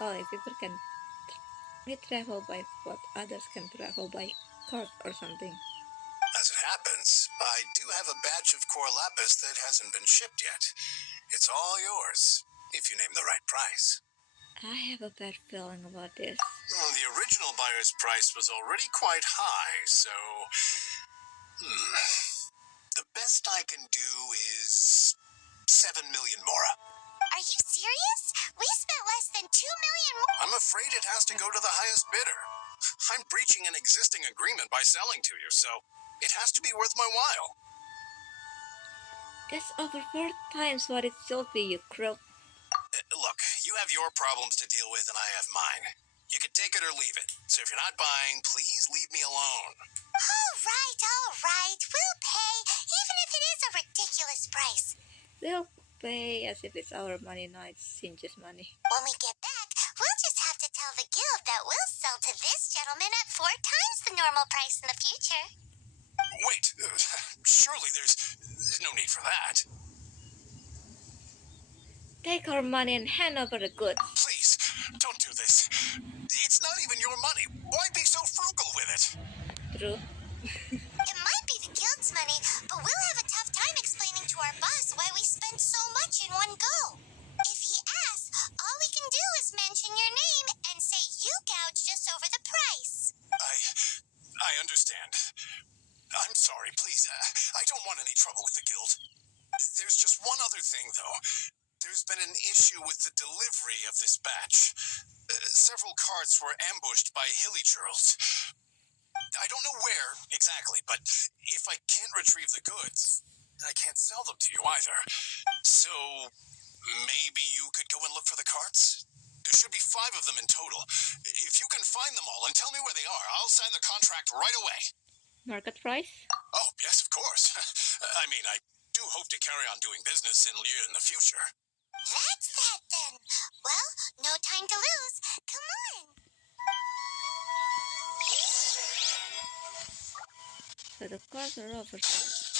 Oh, if people can travel by what others can travel by cart or something. As it happens, I do have a batch of core lapis that hasn't been shipped yet. It's all yours, if you name the right price. I have a bad feeling about this. Well, the original buyer's price was already quite high, so... The best I can do is 7 million, Mora. Are you serious? We spent less than 2 million more. I'm afraid it has to go to the highest bidder. I'm breaching an existing agreement by selling to you, so it has to be worth my while. That's over 4 times what it should be, you crook. Look, you have your problems to deal with and I have mine. You can take it or leave it. So if you're not buying, please leave me alone. All right. We'll pay, even if it is a ridiculous price. We'll pay as if it's our money, not Xinqiu's money. When we get back, we'll just have to tell the guild that we'll sell to this gentleman at 4 times the normal price in the future. Wait, surely there's no need for that. Take our money and hand over the goods. Please, don't do this. It's not even your money. Why be so frugal with it? True. It might be the guild's money, but we'll have a tough time explaining to our boss why we spent so much in one go. If he asks, all we can do is mention your name and say you gouged us over the price. I understand. I'm sorry, please. I don't want any trouble with the guild. There's just one other thing, though. There's been an issue with the delivery of this batch. Several carts were ambushed by hilly churls. I don't know where exactly, but if I can't retrieve the goods, I can't sell them to you either. So maybe you could go and look for the carts? There should be 5 of them in total. If you can find them all and tell me where they are, I'll sign the contract right away. Market price? Oh, yes, of course. I mean, I do hope to carry on doing business in Liu in the future. That's that then. Well, no time to lose. Come on. So the cars are oversized.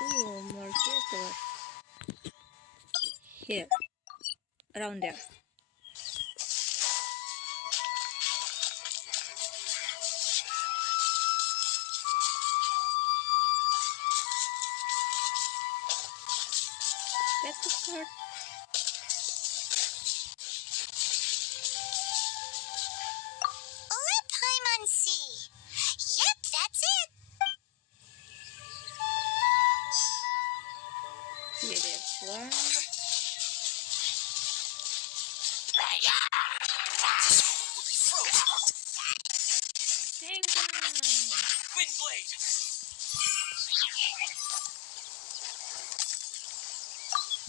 Ooh, more vehicles. Here. Around there. That's the cart. Let Paimon see. Yep, that's it. Here, there's one. Dang it! Windblade!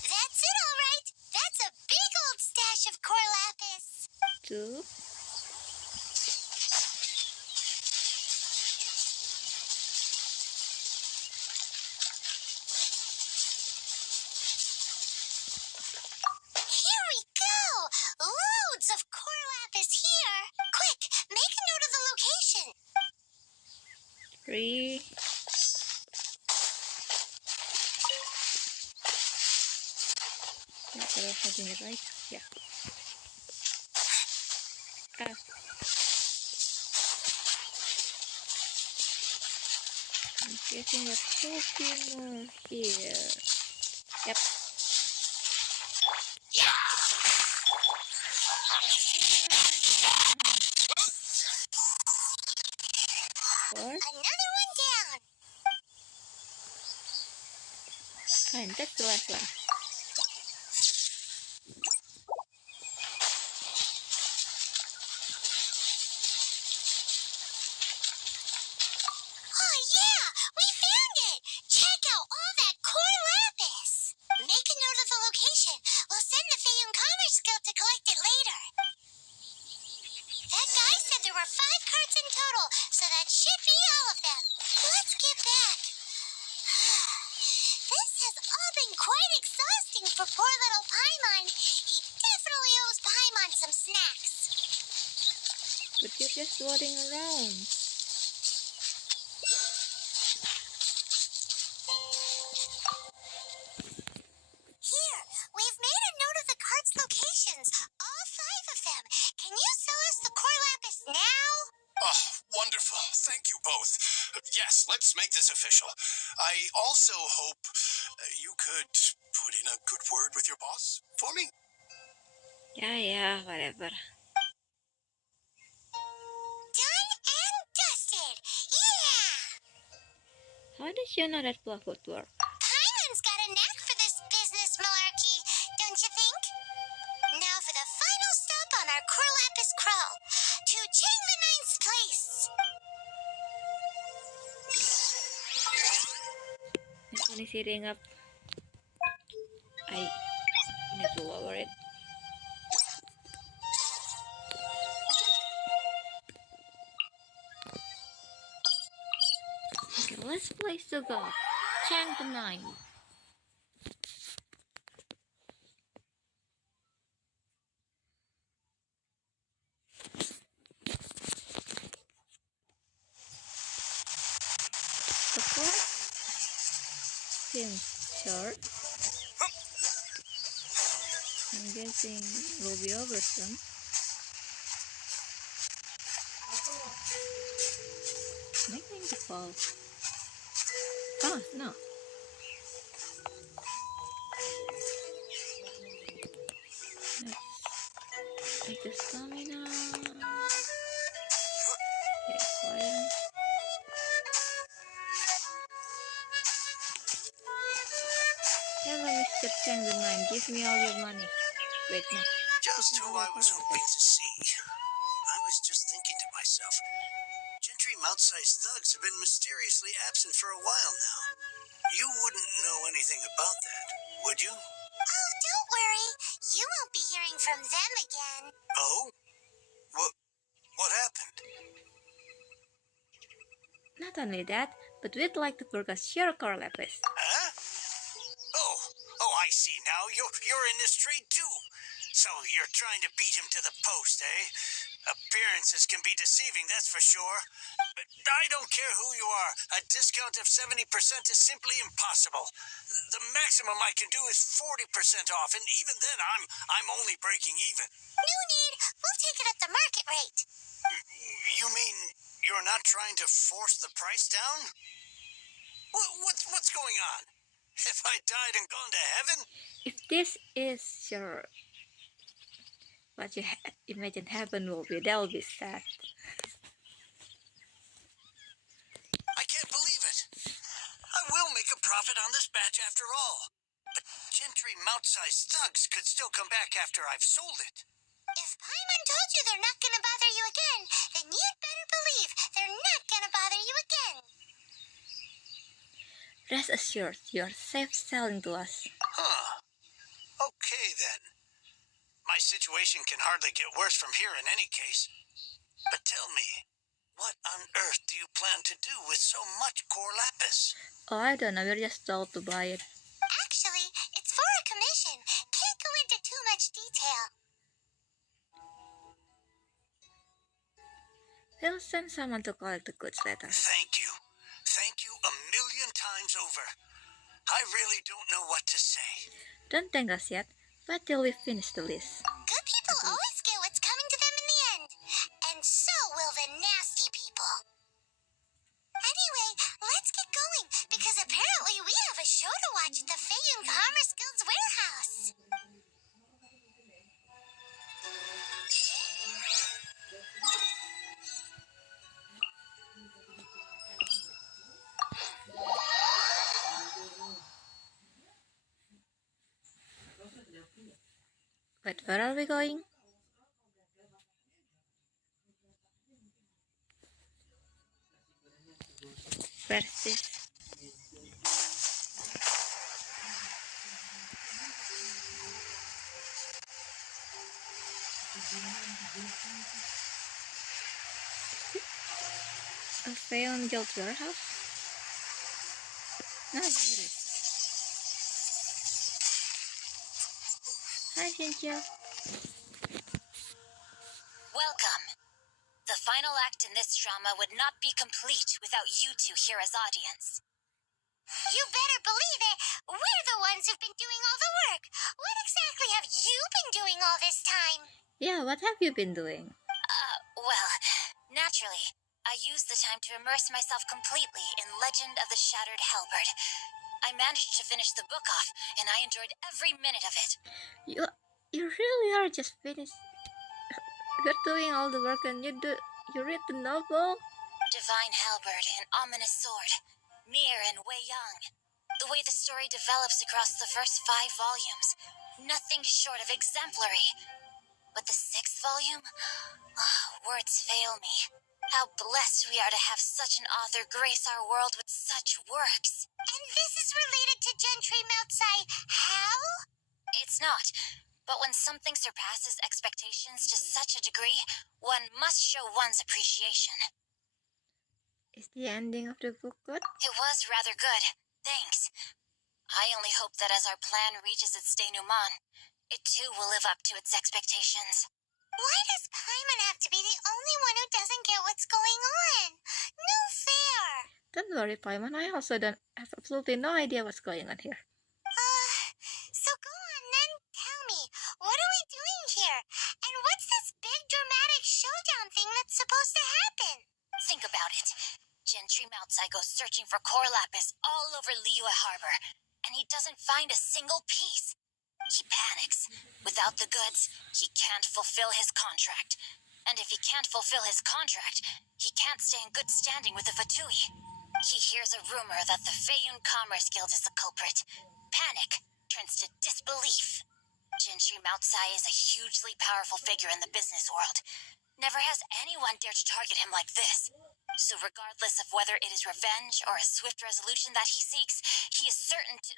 That's it, all right. That's a big old stash of core lapis. 2. Here we go. Loads of core lapis here. Quick, make a note of the location. 3. Yeah, I was having it right. Yeah. I'm guessing there should be more here. Yep. Four. Another one down. And that's the last one. Oh yeah, we found it. Check out all that core lapis. Make a note of the location. We'll send the Fayun Commerce Guild to collect it later. That guy said there were 5 carts in total, so that should be all of them. Let's get back. This has all been quite exhausting for poor little Paimon. He definitely owes Paimon some snacks. But you're just floating around. Here, we've made a note of the cart's locations. All 5 of them. Can you sell us the core lapis now? Oh, wonderful. Thank you both. Yes, let's make this official. I also hope you could put in a good word with your boss for me. Yeah, whatever. Why did you know that fluff would work? Paimon's got a knack for this business malarkey, don't you think? Now for the final stop on our Corlapis crawl, to Chain the Ninth's place. Mechanic ring up. I need to lower it. Okay, last place to go. Chang the Nine. The quest seems short. I'm guessing will be over soon. Am I going to fall? Oh, no. Let's take the stamina. Okay, fire. Hello, Mr. Chang the Nine. Give me all your money. Wait, no. Just who I was hoping to see. I was just thinking to myself, Gentry mouth-sized thugs have been mysteriously absent for a while now. You wouldn't know anything about that, would you? Oh, don't worry. You won't be hearing from them again. Oh? What happened? Not only that, but we'd like to purchase your Corlapis. Huh? Oh, I see now. You're in this trade too. So you're trying to beat him to the post, eh? Appearances can be deceiving, that's for sure. But I don't care who you are. A discount of 70% is simply impossible. The maximum I can do is 40% off, and even then I'm only breaking even. No need. We'll take it at the market rate. You mean you're not trying to force the price down? What's going on? Have I died and gone to heaven? If this is your what you imagine heaven will be, that will be sad. I can't believe it. I will make a profit on this batch after all. But Gentry mouth-sized thugs could still come back after I've sold it. If Paimon told you they're not gonna bother you again, then you'd better believe they're not gonna bother you again. Rest assured, you're safe selling to us. Huh. Okay, then. My situation can hardly get worse from here in any case. But tell me, what on earth do you plan to do with so much Corlapis? Oh, I don't know, we're just told to buy it. Actually, it's for a commission. Can't go into too much detail. We'll send someone to collect the goods later. Thank you. Thank you a million times over. I really don't know what to say. Don't thank us yet. Wait till we finish the list. Good people always get what's coming to them in the end. And so will the nasty people. Anyway, let's get going, because apparently we have a show to watch at the Feiyun Commerce Guild's warehouse. Wait, where are we going? Where's this? A Feiyun Guild warehouse? No, it is. Hi, Xinqiu. Welcome. The final act in this drama would not be complete without you two here as audience. You better believe it. We're the ones who've been doing all the work. What exactly have you been doing all this time? Yeah, what have you been doing? Well, naturally, I used the time to immerse myself completely in Legend of the Shattered Halberd. I managed to finish the book off, and I enjoyed every minute of it. You really are just finished. You're doing all the work and you read the novel? Divine Halberd, an ominous sword. Mir and Wei Yang. The way the story develops across the first 5 volumes, nothing short of exemplary. But the 6th volume? Words fail me. How blessed we are to have such an author grace our world with such works. And this is related to Gentry Meltsai how? It's not. But when something surpasses expectations to such a degree, one must show one's appreciation. Is the ending of the book good? It was rather good. Thanks. I only hope that as our plan reaches its denouement, it too will live up to its expectations. Why does Paimon have to be the only one who doesn't get what's going on? No fair! Don't worry, Paimon. I also don't have absolutely no idea what's going on here. So go on then, tell me, what are we doing here? And what's this big dramatic showdown thing that's supposed to happen? Think about it. Gentry Meltsai goes searching for core lapis all over Liyue Harbor, and he doesn't find a single piece. He panics. Without the goods, he can't fulfill his contract. And if he can't fulfill his contract, he can't stay in good standing with the Fatui. He hears a rumor that the Feiyun Commerce Guild is the culprit. Panic turns to disbelief. Gentry Meltsai is a hugely powerful figure in the business world. Never has anyone dared to target him like this. So regardless of whether it is revenge or a swift resolution that he seeks, he is certain to...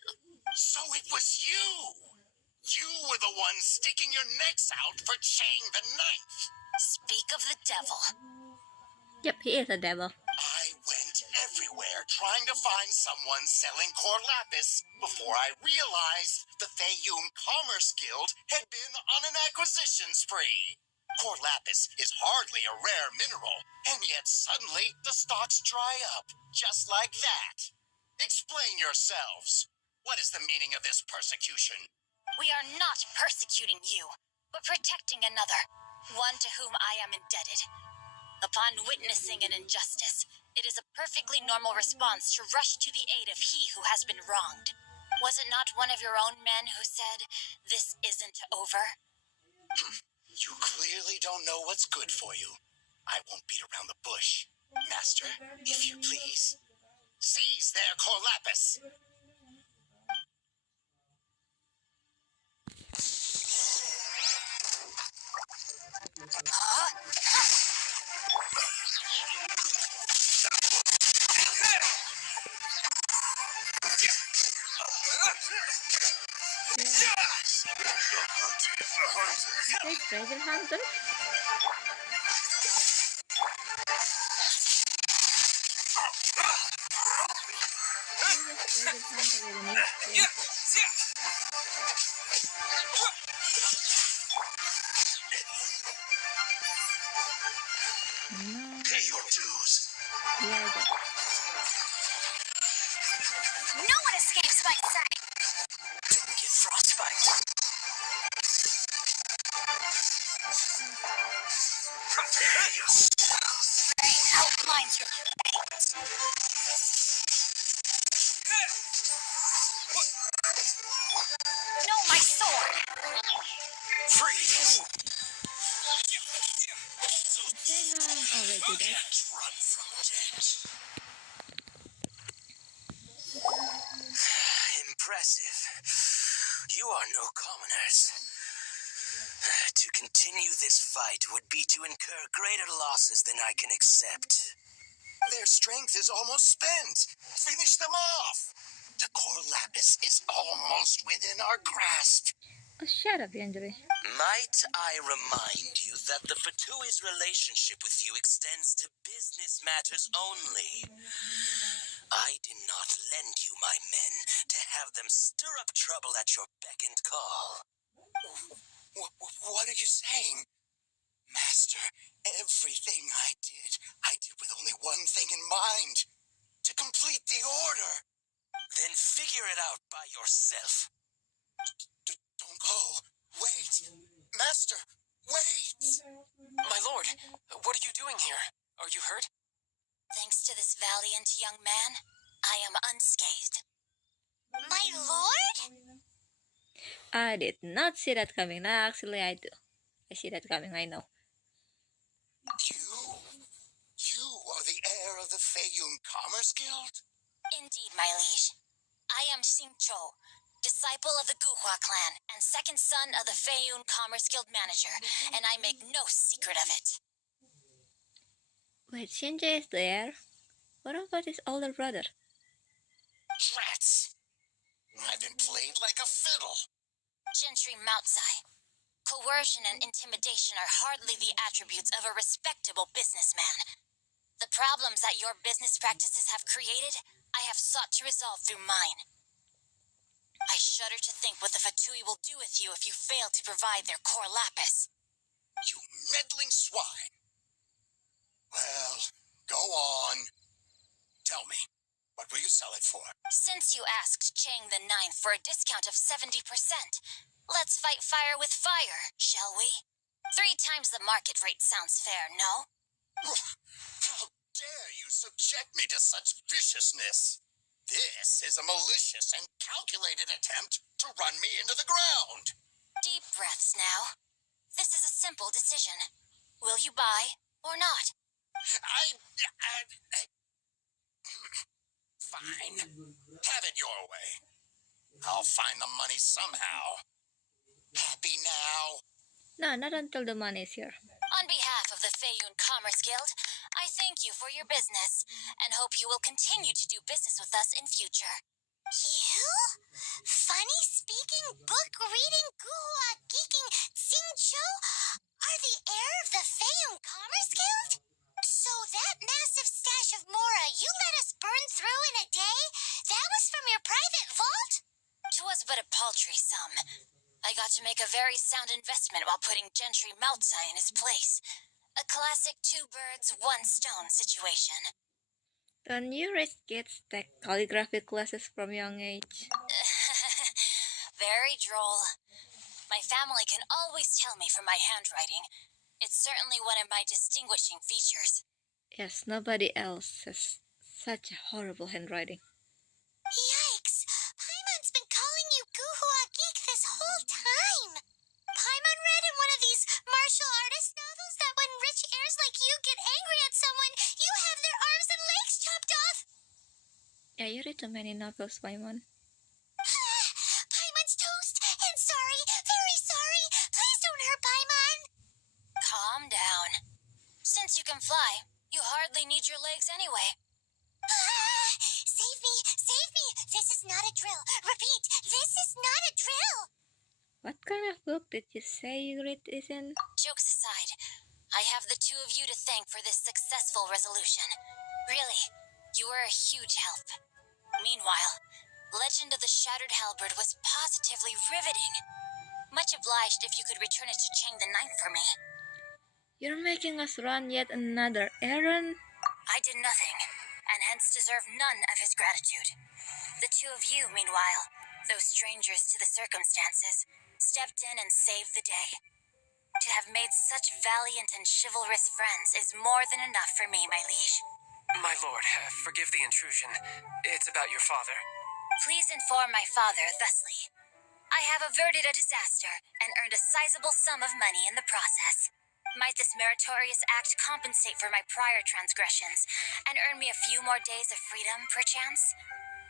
So it was you! You were the one sticking your necks out for Chang the Ninth. Speak of the devil. Yep, he is a devil. I went everywhere trying to find someone selling core lapis before I realized the Feiyun Commerce Guild had been on an acquisition spree. Core lapis is hardly a rare mineral, and yet suddenly the stocks dry up, just like that. Explain yourselves. What is the meaning of this persecution? We are not persecuting you, but protecting another, one to whom I am indebted. Upon witnessing an injustice, it is a perfectly normal response to rush to the aid of he who has been wronged. Was it not one of your own men who said, "This isn't over"? You clearly don't know what's good for you. I won't beat around the bush. Master, if you please, seize their core lapis. Hey, treasure hunter? Treasure hunter in a mystery. No. Pay your dues. Yeah, I got No one escapes my sight! Don't get frostbite. Prepare yourselves. Rain outlines your fate. No, my sword! Freeze. already You dead. can't run from death. Impressive. You are no commoners. To continue this fight would be to incur greater losses than I can accept. Their strength is almost spent. Finish them off. The core lapis is almost within our grasp. Oh, shut up, Yanjuri. Might I remind you that the Fatui's relationship with you extends to business matters only. I did not lend you my men to have them stir up trouble at your beck and call. What are you saying? Master, everything I did with only one thing in mind. To complete the order. Then figure it out by yourself. Don't go. Wait. Master, wait. My lord, what are you doing here? Are you hurt? Thanks to this valiant young man, I am unscathed. My lord? I did not see that coming. No, actually, I do. I see that coming, I know. You are the heir of the Feiyun Commerce Guild? Indeed, my liege. I am Xinqiu, disciple of the Guhua clan and second son of the Feiyun Commerce Guild manager, and I make no secret of it. Wait, Xinqiu is there? What about his older brother? Rats! I've been played like a fiddle. Gentry Moutsai. Coercion and intimidation are hardly the attributes of a respectable businessman. The problems that your business practices have created, I have sought to resolve through mine. I shudder to think what the Fatui will do with you if you fail to provide their core lapis. You meddling swine. Well, go on. Tell me, what will you sell it for? Since you asked Chang the Ninth for a discount of 70%, let's fight fire with fire, shall we? 3 times the market rate sounds fair, no? How dare you subject me to such viciousness? This is a malicious and calculated attempt to run me into the ground. Deep breaths now. This is a simple decision. Will you buy or not? Fine. Have it your way. I'll find the money somehow. Happy now? No, not until the money is here. On behalf of the Feiyun Commerce Guild, I thank you for your business and hope you will continue to do business with us in future. You? Funny speaking, book reading, guhua geeking Xinqiu are the heir of the Feiyun Commerce Guild? So that massive stash of Mora you let us burn through in a day, that was from your private vault? 'Twas but a paltry sum. I got to make a very sound investment while putting Gentry Moutsai in his place. A classic 2 birds, 1 stone situation. Don't you risk kids take calligraphy classes from young age? Very droll. My family can always tell me from my handwriting. It's certainly one of my distinguishing features. Yes, nobody else has such a horrible handwriting. Yikes! Paimon's been calling you guhua geek this whole time. Paimon read in one of these martial artist novels that when rich heirs like you get angry at someone, you have their arms and legs chopped off. Yeah, you read too many novels, Paimon. Paimon's toast, and sorry, very sorry. Please don't hurt Paimon. Calm down. Since you can fly, you hardly need your legs anyway. Save me, save me. This is not a drill. Repeat, this is not a drill. What kind of book did you say you read is in? Jokes aside, I have the 2 of you to thank for this successful resolution. Really, you were a huge help. Meanwhile, Legend of the Shattered Halberd was positively riveting. Much obliged if you could return it to Chang the Ninth for me. You're making us run yet another errand? I did nothing, and hence deserve none of his gratitude. The 2 of you, meanwhile, though strangers to the circumstances, stepped in and saved the day. To have made such valiant and chivalrous friends is more than enough for me, my liege. My lord, forgive the intrusion. It's about your father. Please inform my father thusly. I have averted a disaster and earned a sizable sum of money in the process. Might this meritorious act compensate for my prior transgressions and earn me a few more days of freedom, perchance?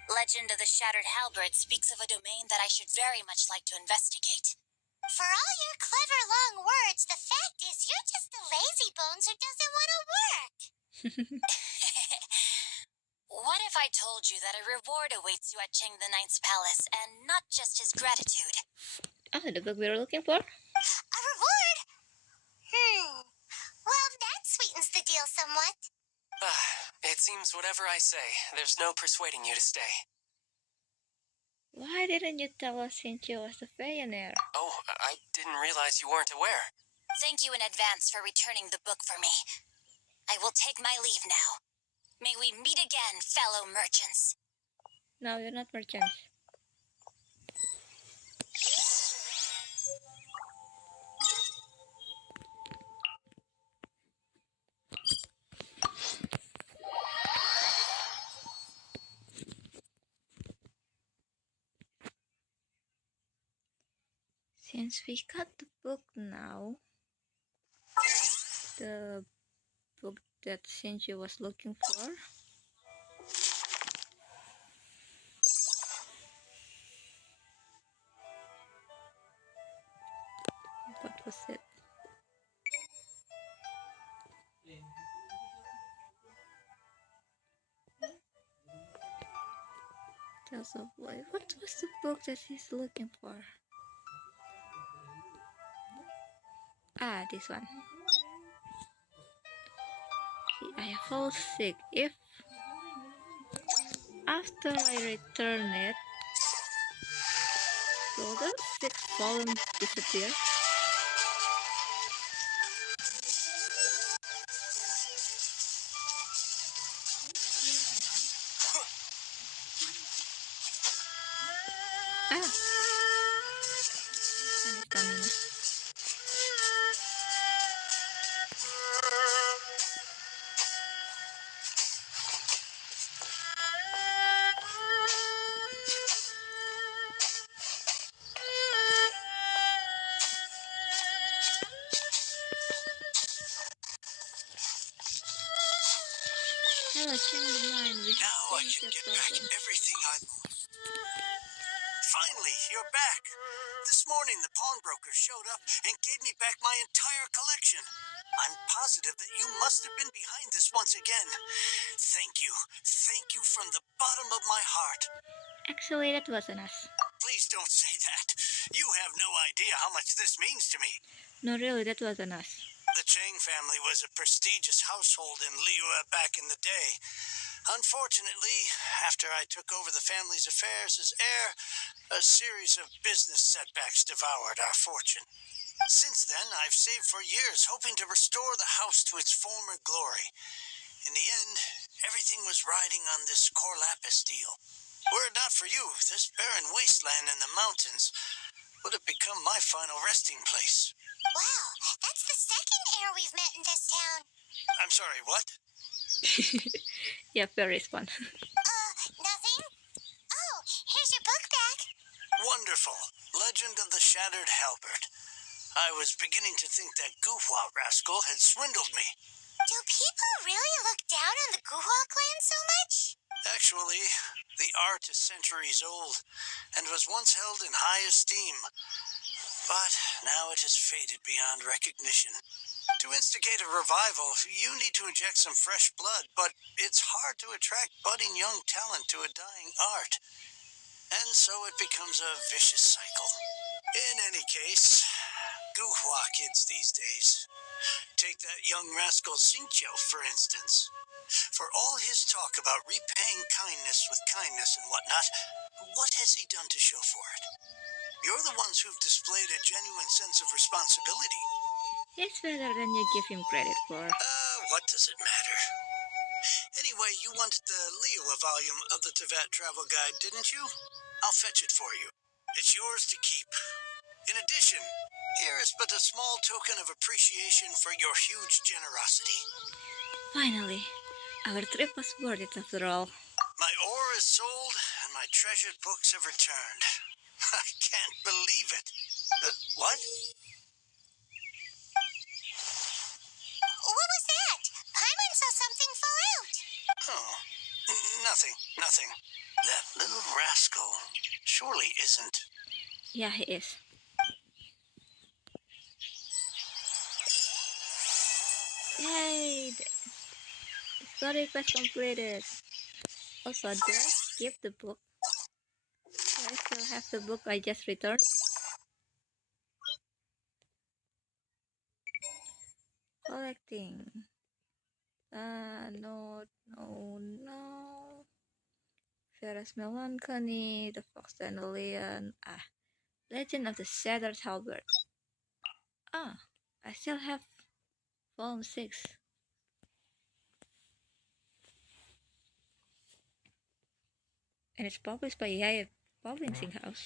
Legend of the Shattered Halberd speaks of a domain that I should very much like to investigate. For all your clever long words, the fact is you're just a lazy bones who doesn't want to work. What if I told you that a reward awaits you at Chang the Ninth's palace, and not just his gratitude? Oh, the book we were looking for? A reward? Well, that sweetens the deal somewhat. It seems whatever I say, there's no persuading you to stay. Why didn't you tell us Xinqiu was a Feiyuner? Oh, I didn't realize you weren't aware. Thank you in advance for returning the book for me. I will take my leave now. May we meet again, fellow merchants. No, you're not merchants. Since we got the book now, the book that Xinqiu was looking for, House of Boy. What was the book that he's looking for? Ah, this one. See, I fall sick. If after I return it, will the 6th volume disappear? Ah! And stamina. Hello, change the mind. We have Now I finished can your get back problem. everything I lost. Finally, you're back. This morning, the pawnbroker showed up and gave me back my entire collection. I'm positive that you must have been behind this once again. Thank you. Thank you from the bottom of my heart. Actually, that wasn't us. Please don't say that. You have no idea how much this means to me. No, really, that wasn't us. The Chang family was a prestigious household in Liyue back in the day. Unfortunately, after I took over the family's affairs as heir, a series of business setbacks devoured our fortune. Since then, I've saved for years, hoping to restore the house to its former glory. In the end, everything was riding on this Corlapis deal. Were it not for you, this barren wasteland in the mountains would have become my final resting place. Wow, that's the second heir we've met in this town. I'm sorry, what? Yeah, fair response. Nothing? Oh, here's your book back. Wonderful. Legend of the Shattered Halberd. I was beginning to think that Guhua rascal had swindled me. Do people really look down on the Guhua clan so much? Actually, the art is centuries old and was once held in high esteem. But now it has faded beyond recognition. To instigate a revival, you need to inject some fresh blood, but it's hard to attract budding young talent to a dying art. And so it becomes a vicious cycle. In any case, Guhua kids these days. Take that young rascal Xinqiu, for instance. For all his talk about repaying kindness with kindness and whatnot, what has he done to show for it? You're the ones who've displayed a genuine sense of responsibility. It's better than you give him credit for. What does it matter? Anyway, you wanted the Liyue volume of the Tibet Travel Guide, didn't you? I'll fetch it for you. It's yours to keep. In addition, here is but a small token of appreciation for your huge generosity. Finally, our trip was worth it after all. My ore is sold, and my treasured books have returned. I can't believe it. What? What was that? Paimon saw something fall out. Oh, nothing. That little rascal surely isn't. Yeah, he is. Yay! The story quest completed. Also, do I skip the book? Do I still have the book I just returned? Collecting. No. Ferris Melancholy, The Fox Dandelion. Legend of the Shattered Halberd. I still have volume 6. And it's published by Yaya Publishing House.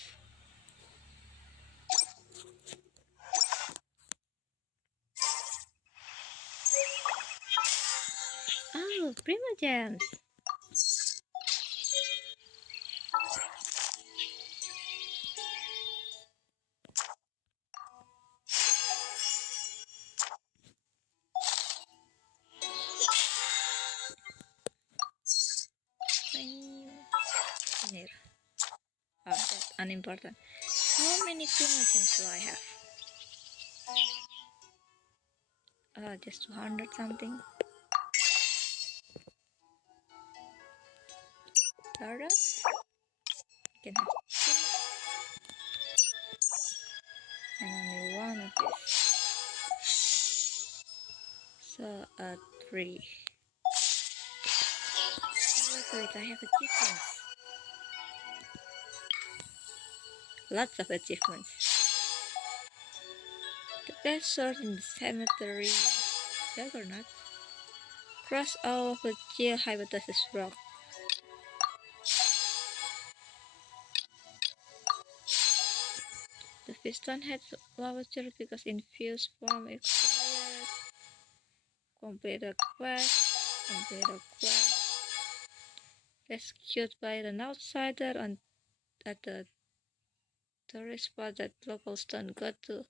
Oh, Prima Gems! Here. Oh, that's unimportant. How many Prima Gems do I have? Just 200 something. Stardust? can have 2. And only one of this. So, 3. Wait, I have achievements. Lots of achievements. The best sword in the cemetery. Juggernaut. Cross all of the Jill hypothesis rock. The piston head launcher because infused form expired. Complete a quest. Rescued by an outsider at the tourist spot that locals don't go to.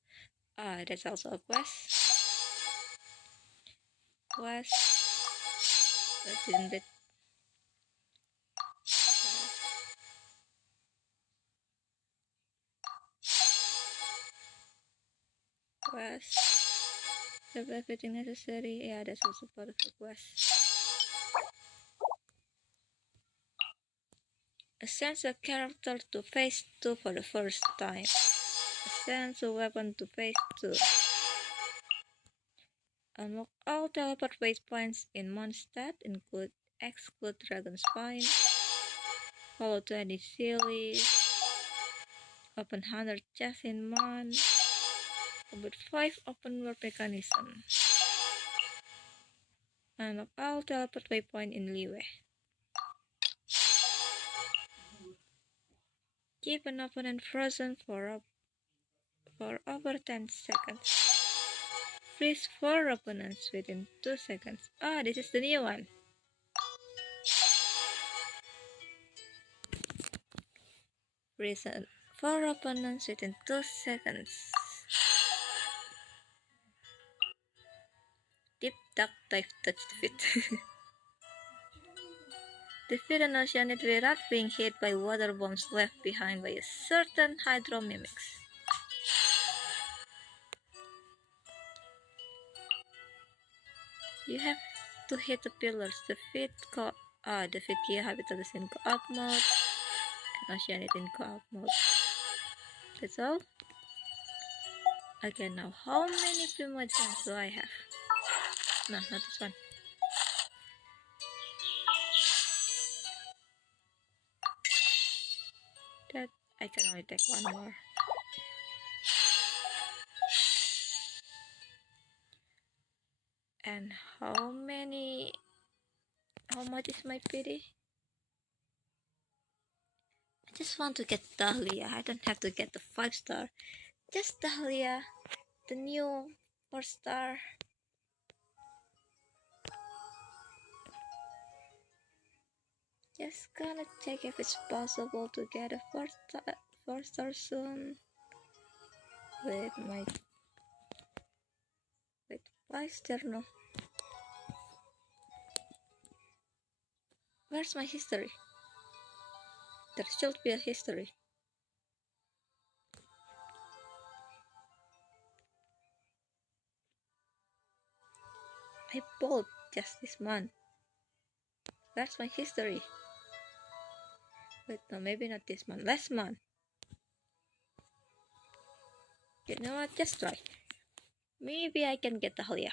That's also a quest. But didn't it? Quest. Have everything necessary. Yeah, that's also part of the quest. Assigns a character to phase 2 for the first time. Assigns a weapon to phase 2. Unlock all teleport waypoints in Mondstadt, exclude Dragon Spine. Follow 20 series. Open 100 chests in Mon. Complete 5 open world mechanism. Unlock all teleport waypoint in Liyue. Keep an opponent frozen for over 10 seconds. Freeze 4 opponents within 2 seconds. This is the new one. Freeze 4 opponents within 2 seconds. Deep Duck Dive Touch Defeat. Defeat an Oceanid without being hit by water bombs left behind by a certain Hydro Mimics. You have to hit the pillars. Defeat Gia Habitats in co-op mode and Oceanid in co-op mode. That's all? Okay, now how many Primogems do I have? No, not this one. That I can only take one more. And how much is my PD? I just want to get Dahlia. I don't have to get the 5-star. Just Dahlia, the new 4-star. Just gonna check if it's possible to get a 4-star soon. Wait, 5-star no. Where's my history? There should be a history. I bought just this month. Where's my history? Wait, no, maybe not this month. Last month. You know what? Just try. Maybe I can get Dahlia.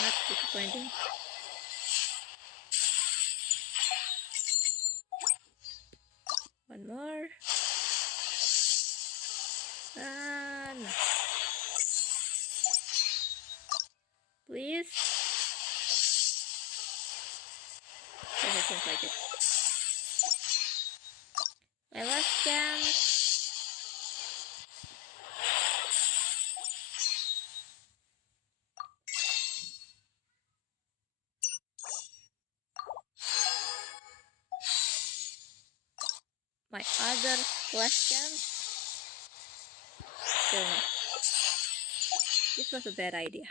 Not disappointing. One more. No. Please. Okay, seems like it. My last chance. My other last chance. Still no. This was a bad idea.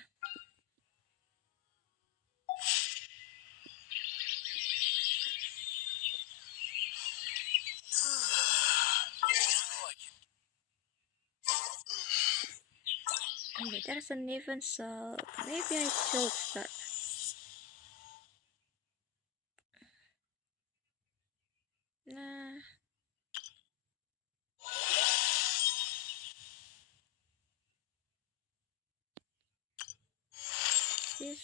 Okay, there's an event, so maybe I should start. Nah. This.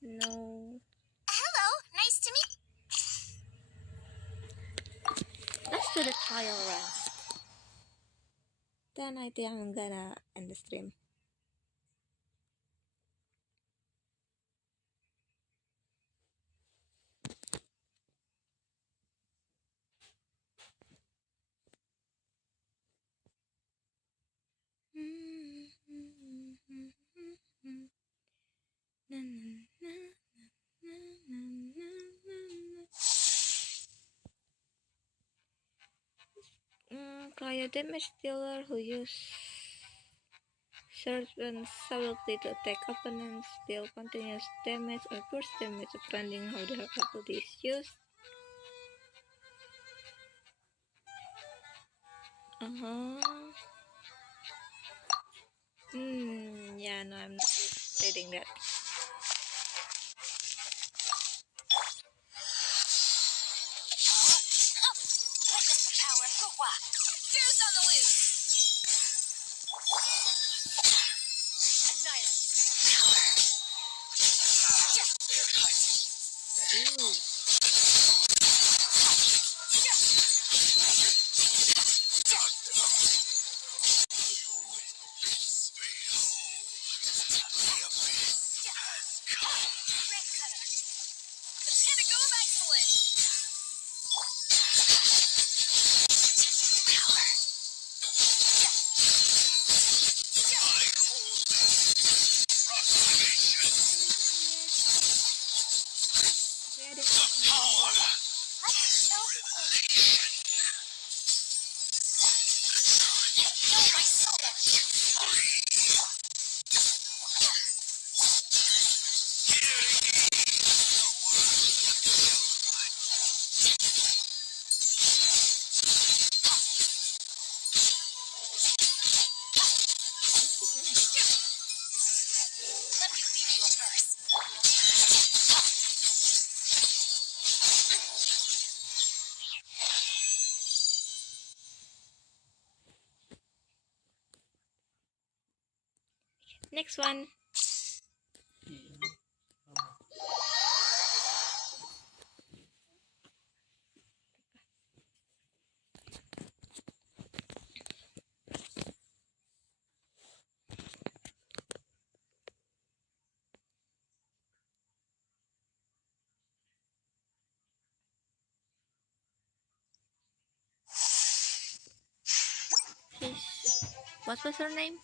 No. Hello, nice to meet. Let's do the trial runs. Then I think I'm gonna end the stream. Cryo damage dealer who use Servant's ability to attack opponents, deal continuous damage or burst damage depending how the ability is used. Yeah, no, I'm not reading that. Witness the power of Gugwa. Fierce on the loose. Annihilate. Ooh. Pinnacle of excellence. Ready. Know my soul. Let me read you a verse. Next one. What was her name?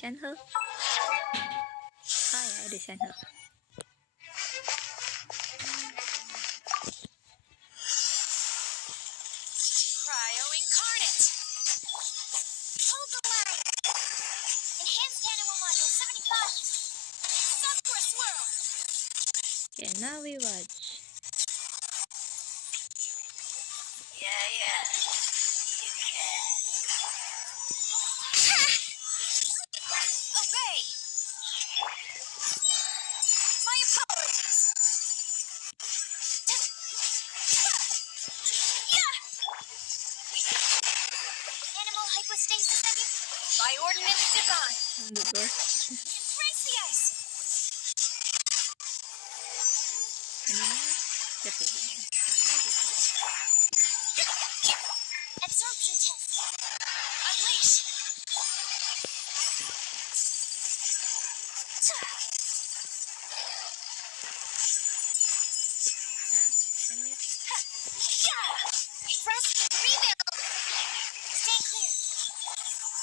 Send her? Ah, yeah, I sent her. Cryo incarnate. Hold the line. Enhanced animal module 75. Subcore swirl. Okay, now we watch. Obey. My apologies. Animal hypostasis By ordinance divine. The burst. Embrace the ice. Any more? That's it. absorption test. Unleash. I missed. Rest and rebuild. Stay clear.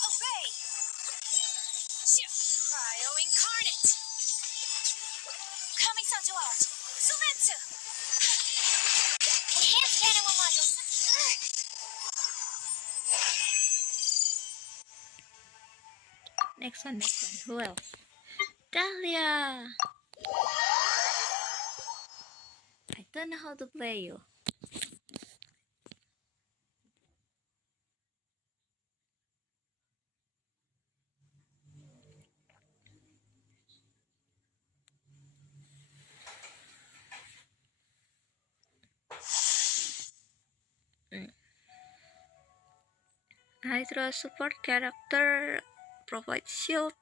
Obey. Cryo incarnate. Kamisato art. Sumetsu. Enhanced animal module. Next one. Who else? Dahlia! I don't know how to play you. Hydra support character provides shield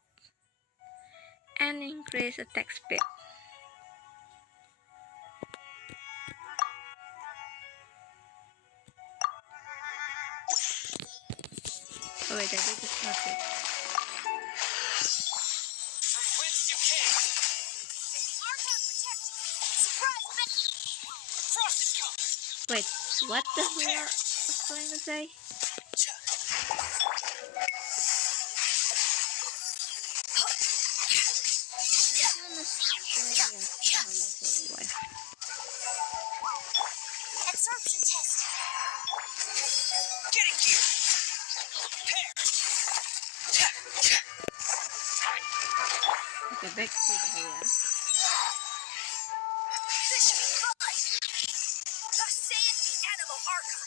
and increase attack speed. Oh wait, I did this not it. From whence you came, Archon protect you! Surprise back! frost is coming. Wait, what the hell was trying to say? Absorption test. Getting here. Okay, back to the area. This should be fun! Thus saith the Animal Archon.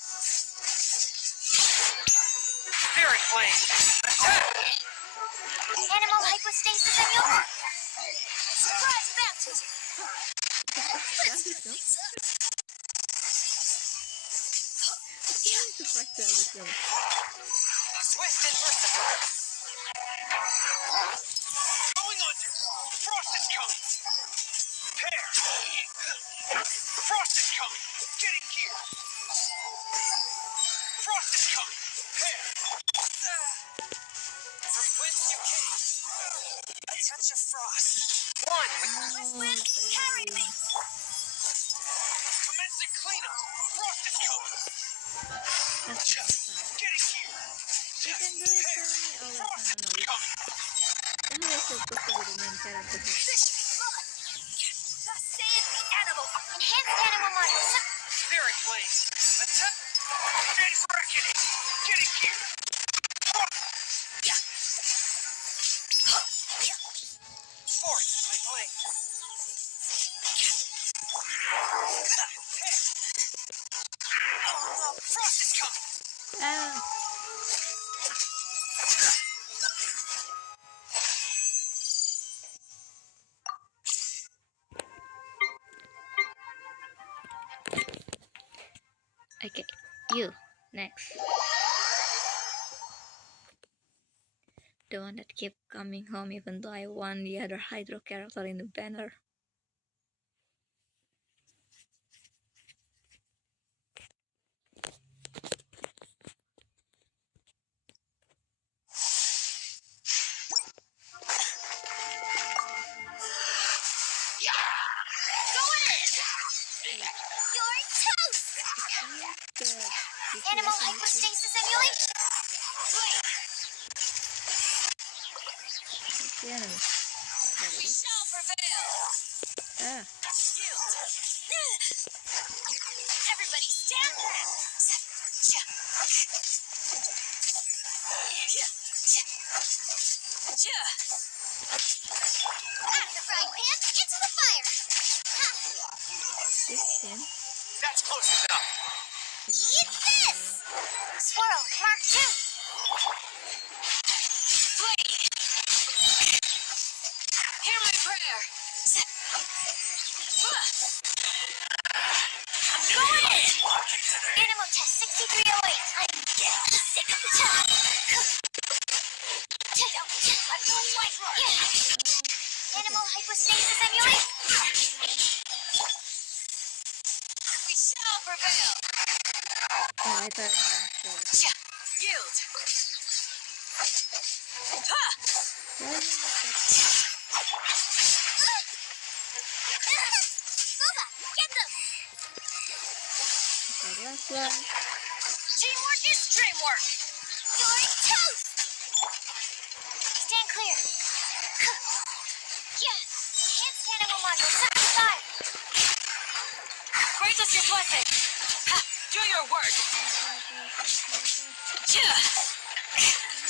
Spirit flame. Animal hypostasis emulator. Surprise baptism. Swift and merciful. Going under. Frost is coming. Prepare. Frost is coming. Getting gear. Frost is coming. Prepare. From whence you came. A touch of frost. One with Carry me. commencing cleanup. Frost is coming. Getting gear. You can do it for me. Oh wait, Frost is no. coming. Who is supposed to be the main character here? This should be fun! Thus saith the Animal Archon. Enhanced animal models. Spirit flame. Attack. Day's reckoning. Getting gear. Force my blade. Oh no, frost is coming. Ah, okay, you next. The one that kept coming home even though I won the other Hydro character in the banner. You're toast! Animal hypostasis emulator. The enemy. We shall prevail. Ah, Everybody stand back. Out of the frying pan, into the fire. this him. That's close enough. Eat this! Swirl, Mark 2. Blade. Hear my prayer. I'm going in. Animal test 6308. I'm getting sick of the talk. I'm going white roar. Animal hypostasis emulate. We shall prevail. Oh, I thought it was Yield. why you make Boba, get them. that last one? Teamwork is dreamwork. You're toast. Stand clear. Yes. Enhanced animal module set aside. Grant us your blessing. Do your work.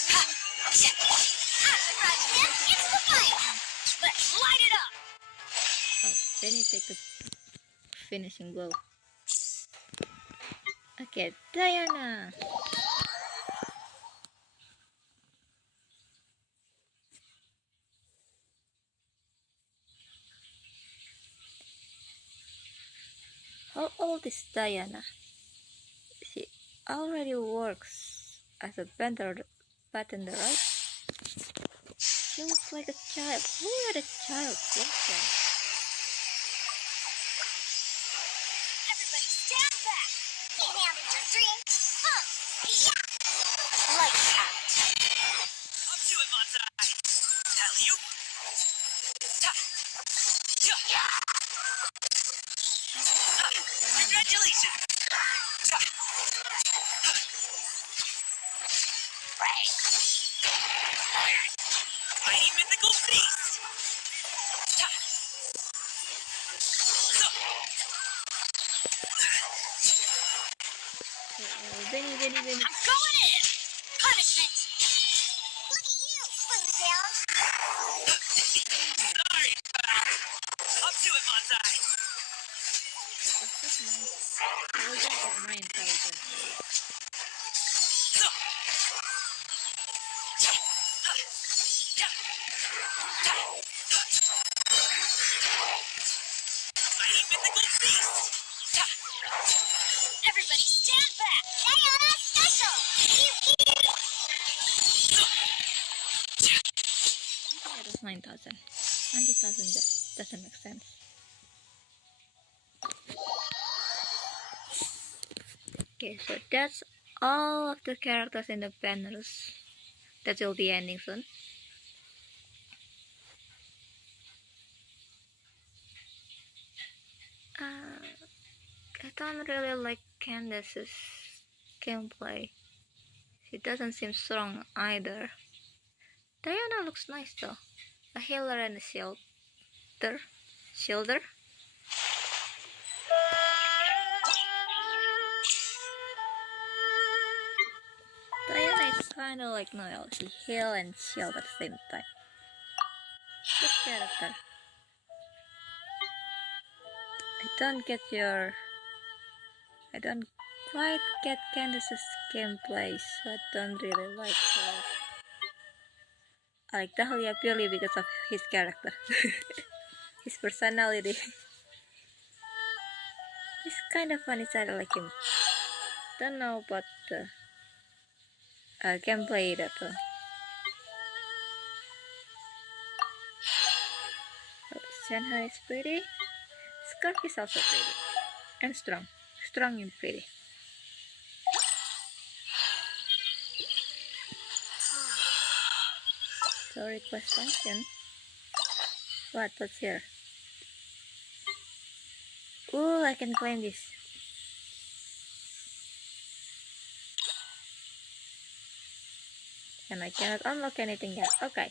Out of the frying pan, into the fire. Let's light it up. Oh, then you take a finishing blow. Okay, Diana. How old is Diana? She already works as a bartender, right? She looks like a child. Who let a child work there? Everybody stand back! Get having your drink! Yeah! Lights out! Up to it, Montai! Tell you! Congratulations! Mighty mythical beast! Benny. I'm going in! Punishment! Look at you, Boozle! Sorry! Up to it, Montai! That's 9,000 or 9,000? Mighty mythical beast! Everybody stand back! Diana special! That was 9,000. 90,000 just doesn't make sense. Okay, so that's all of the characters in the banners that will be ending soon. I don't really like Candace's gameplay. She doesn't seem strong either. Diana looks nice though. A healer and a shielder. Diana is kinda like Noelle. She heal and shield at the same time. Good character. I don't quite get Candace's gameplay, so I don't really like her. I like Dahlia purely because of his character. His personality. He's kind of funny, so I like him. Don't know about the gameplay that Shanghai is pretty. Scarf is also pretty. And strong. Strong and pretty. So request function. What's here? Ooh, I can claim this. And I cannot unlock anything yet. Okay.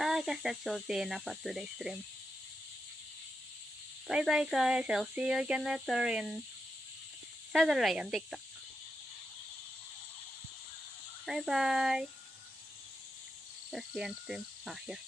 I guess that should be enough for today's stream. Bye bye guys, I'll see you again later in Saturday on TikTok. Bye bye. That's the end stream. Here.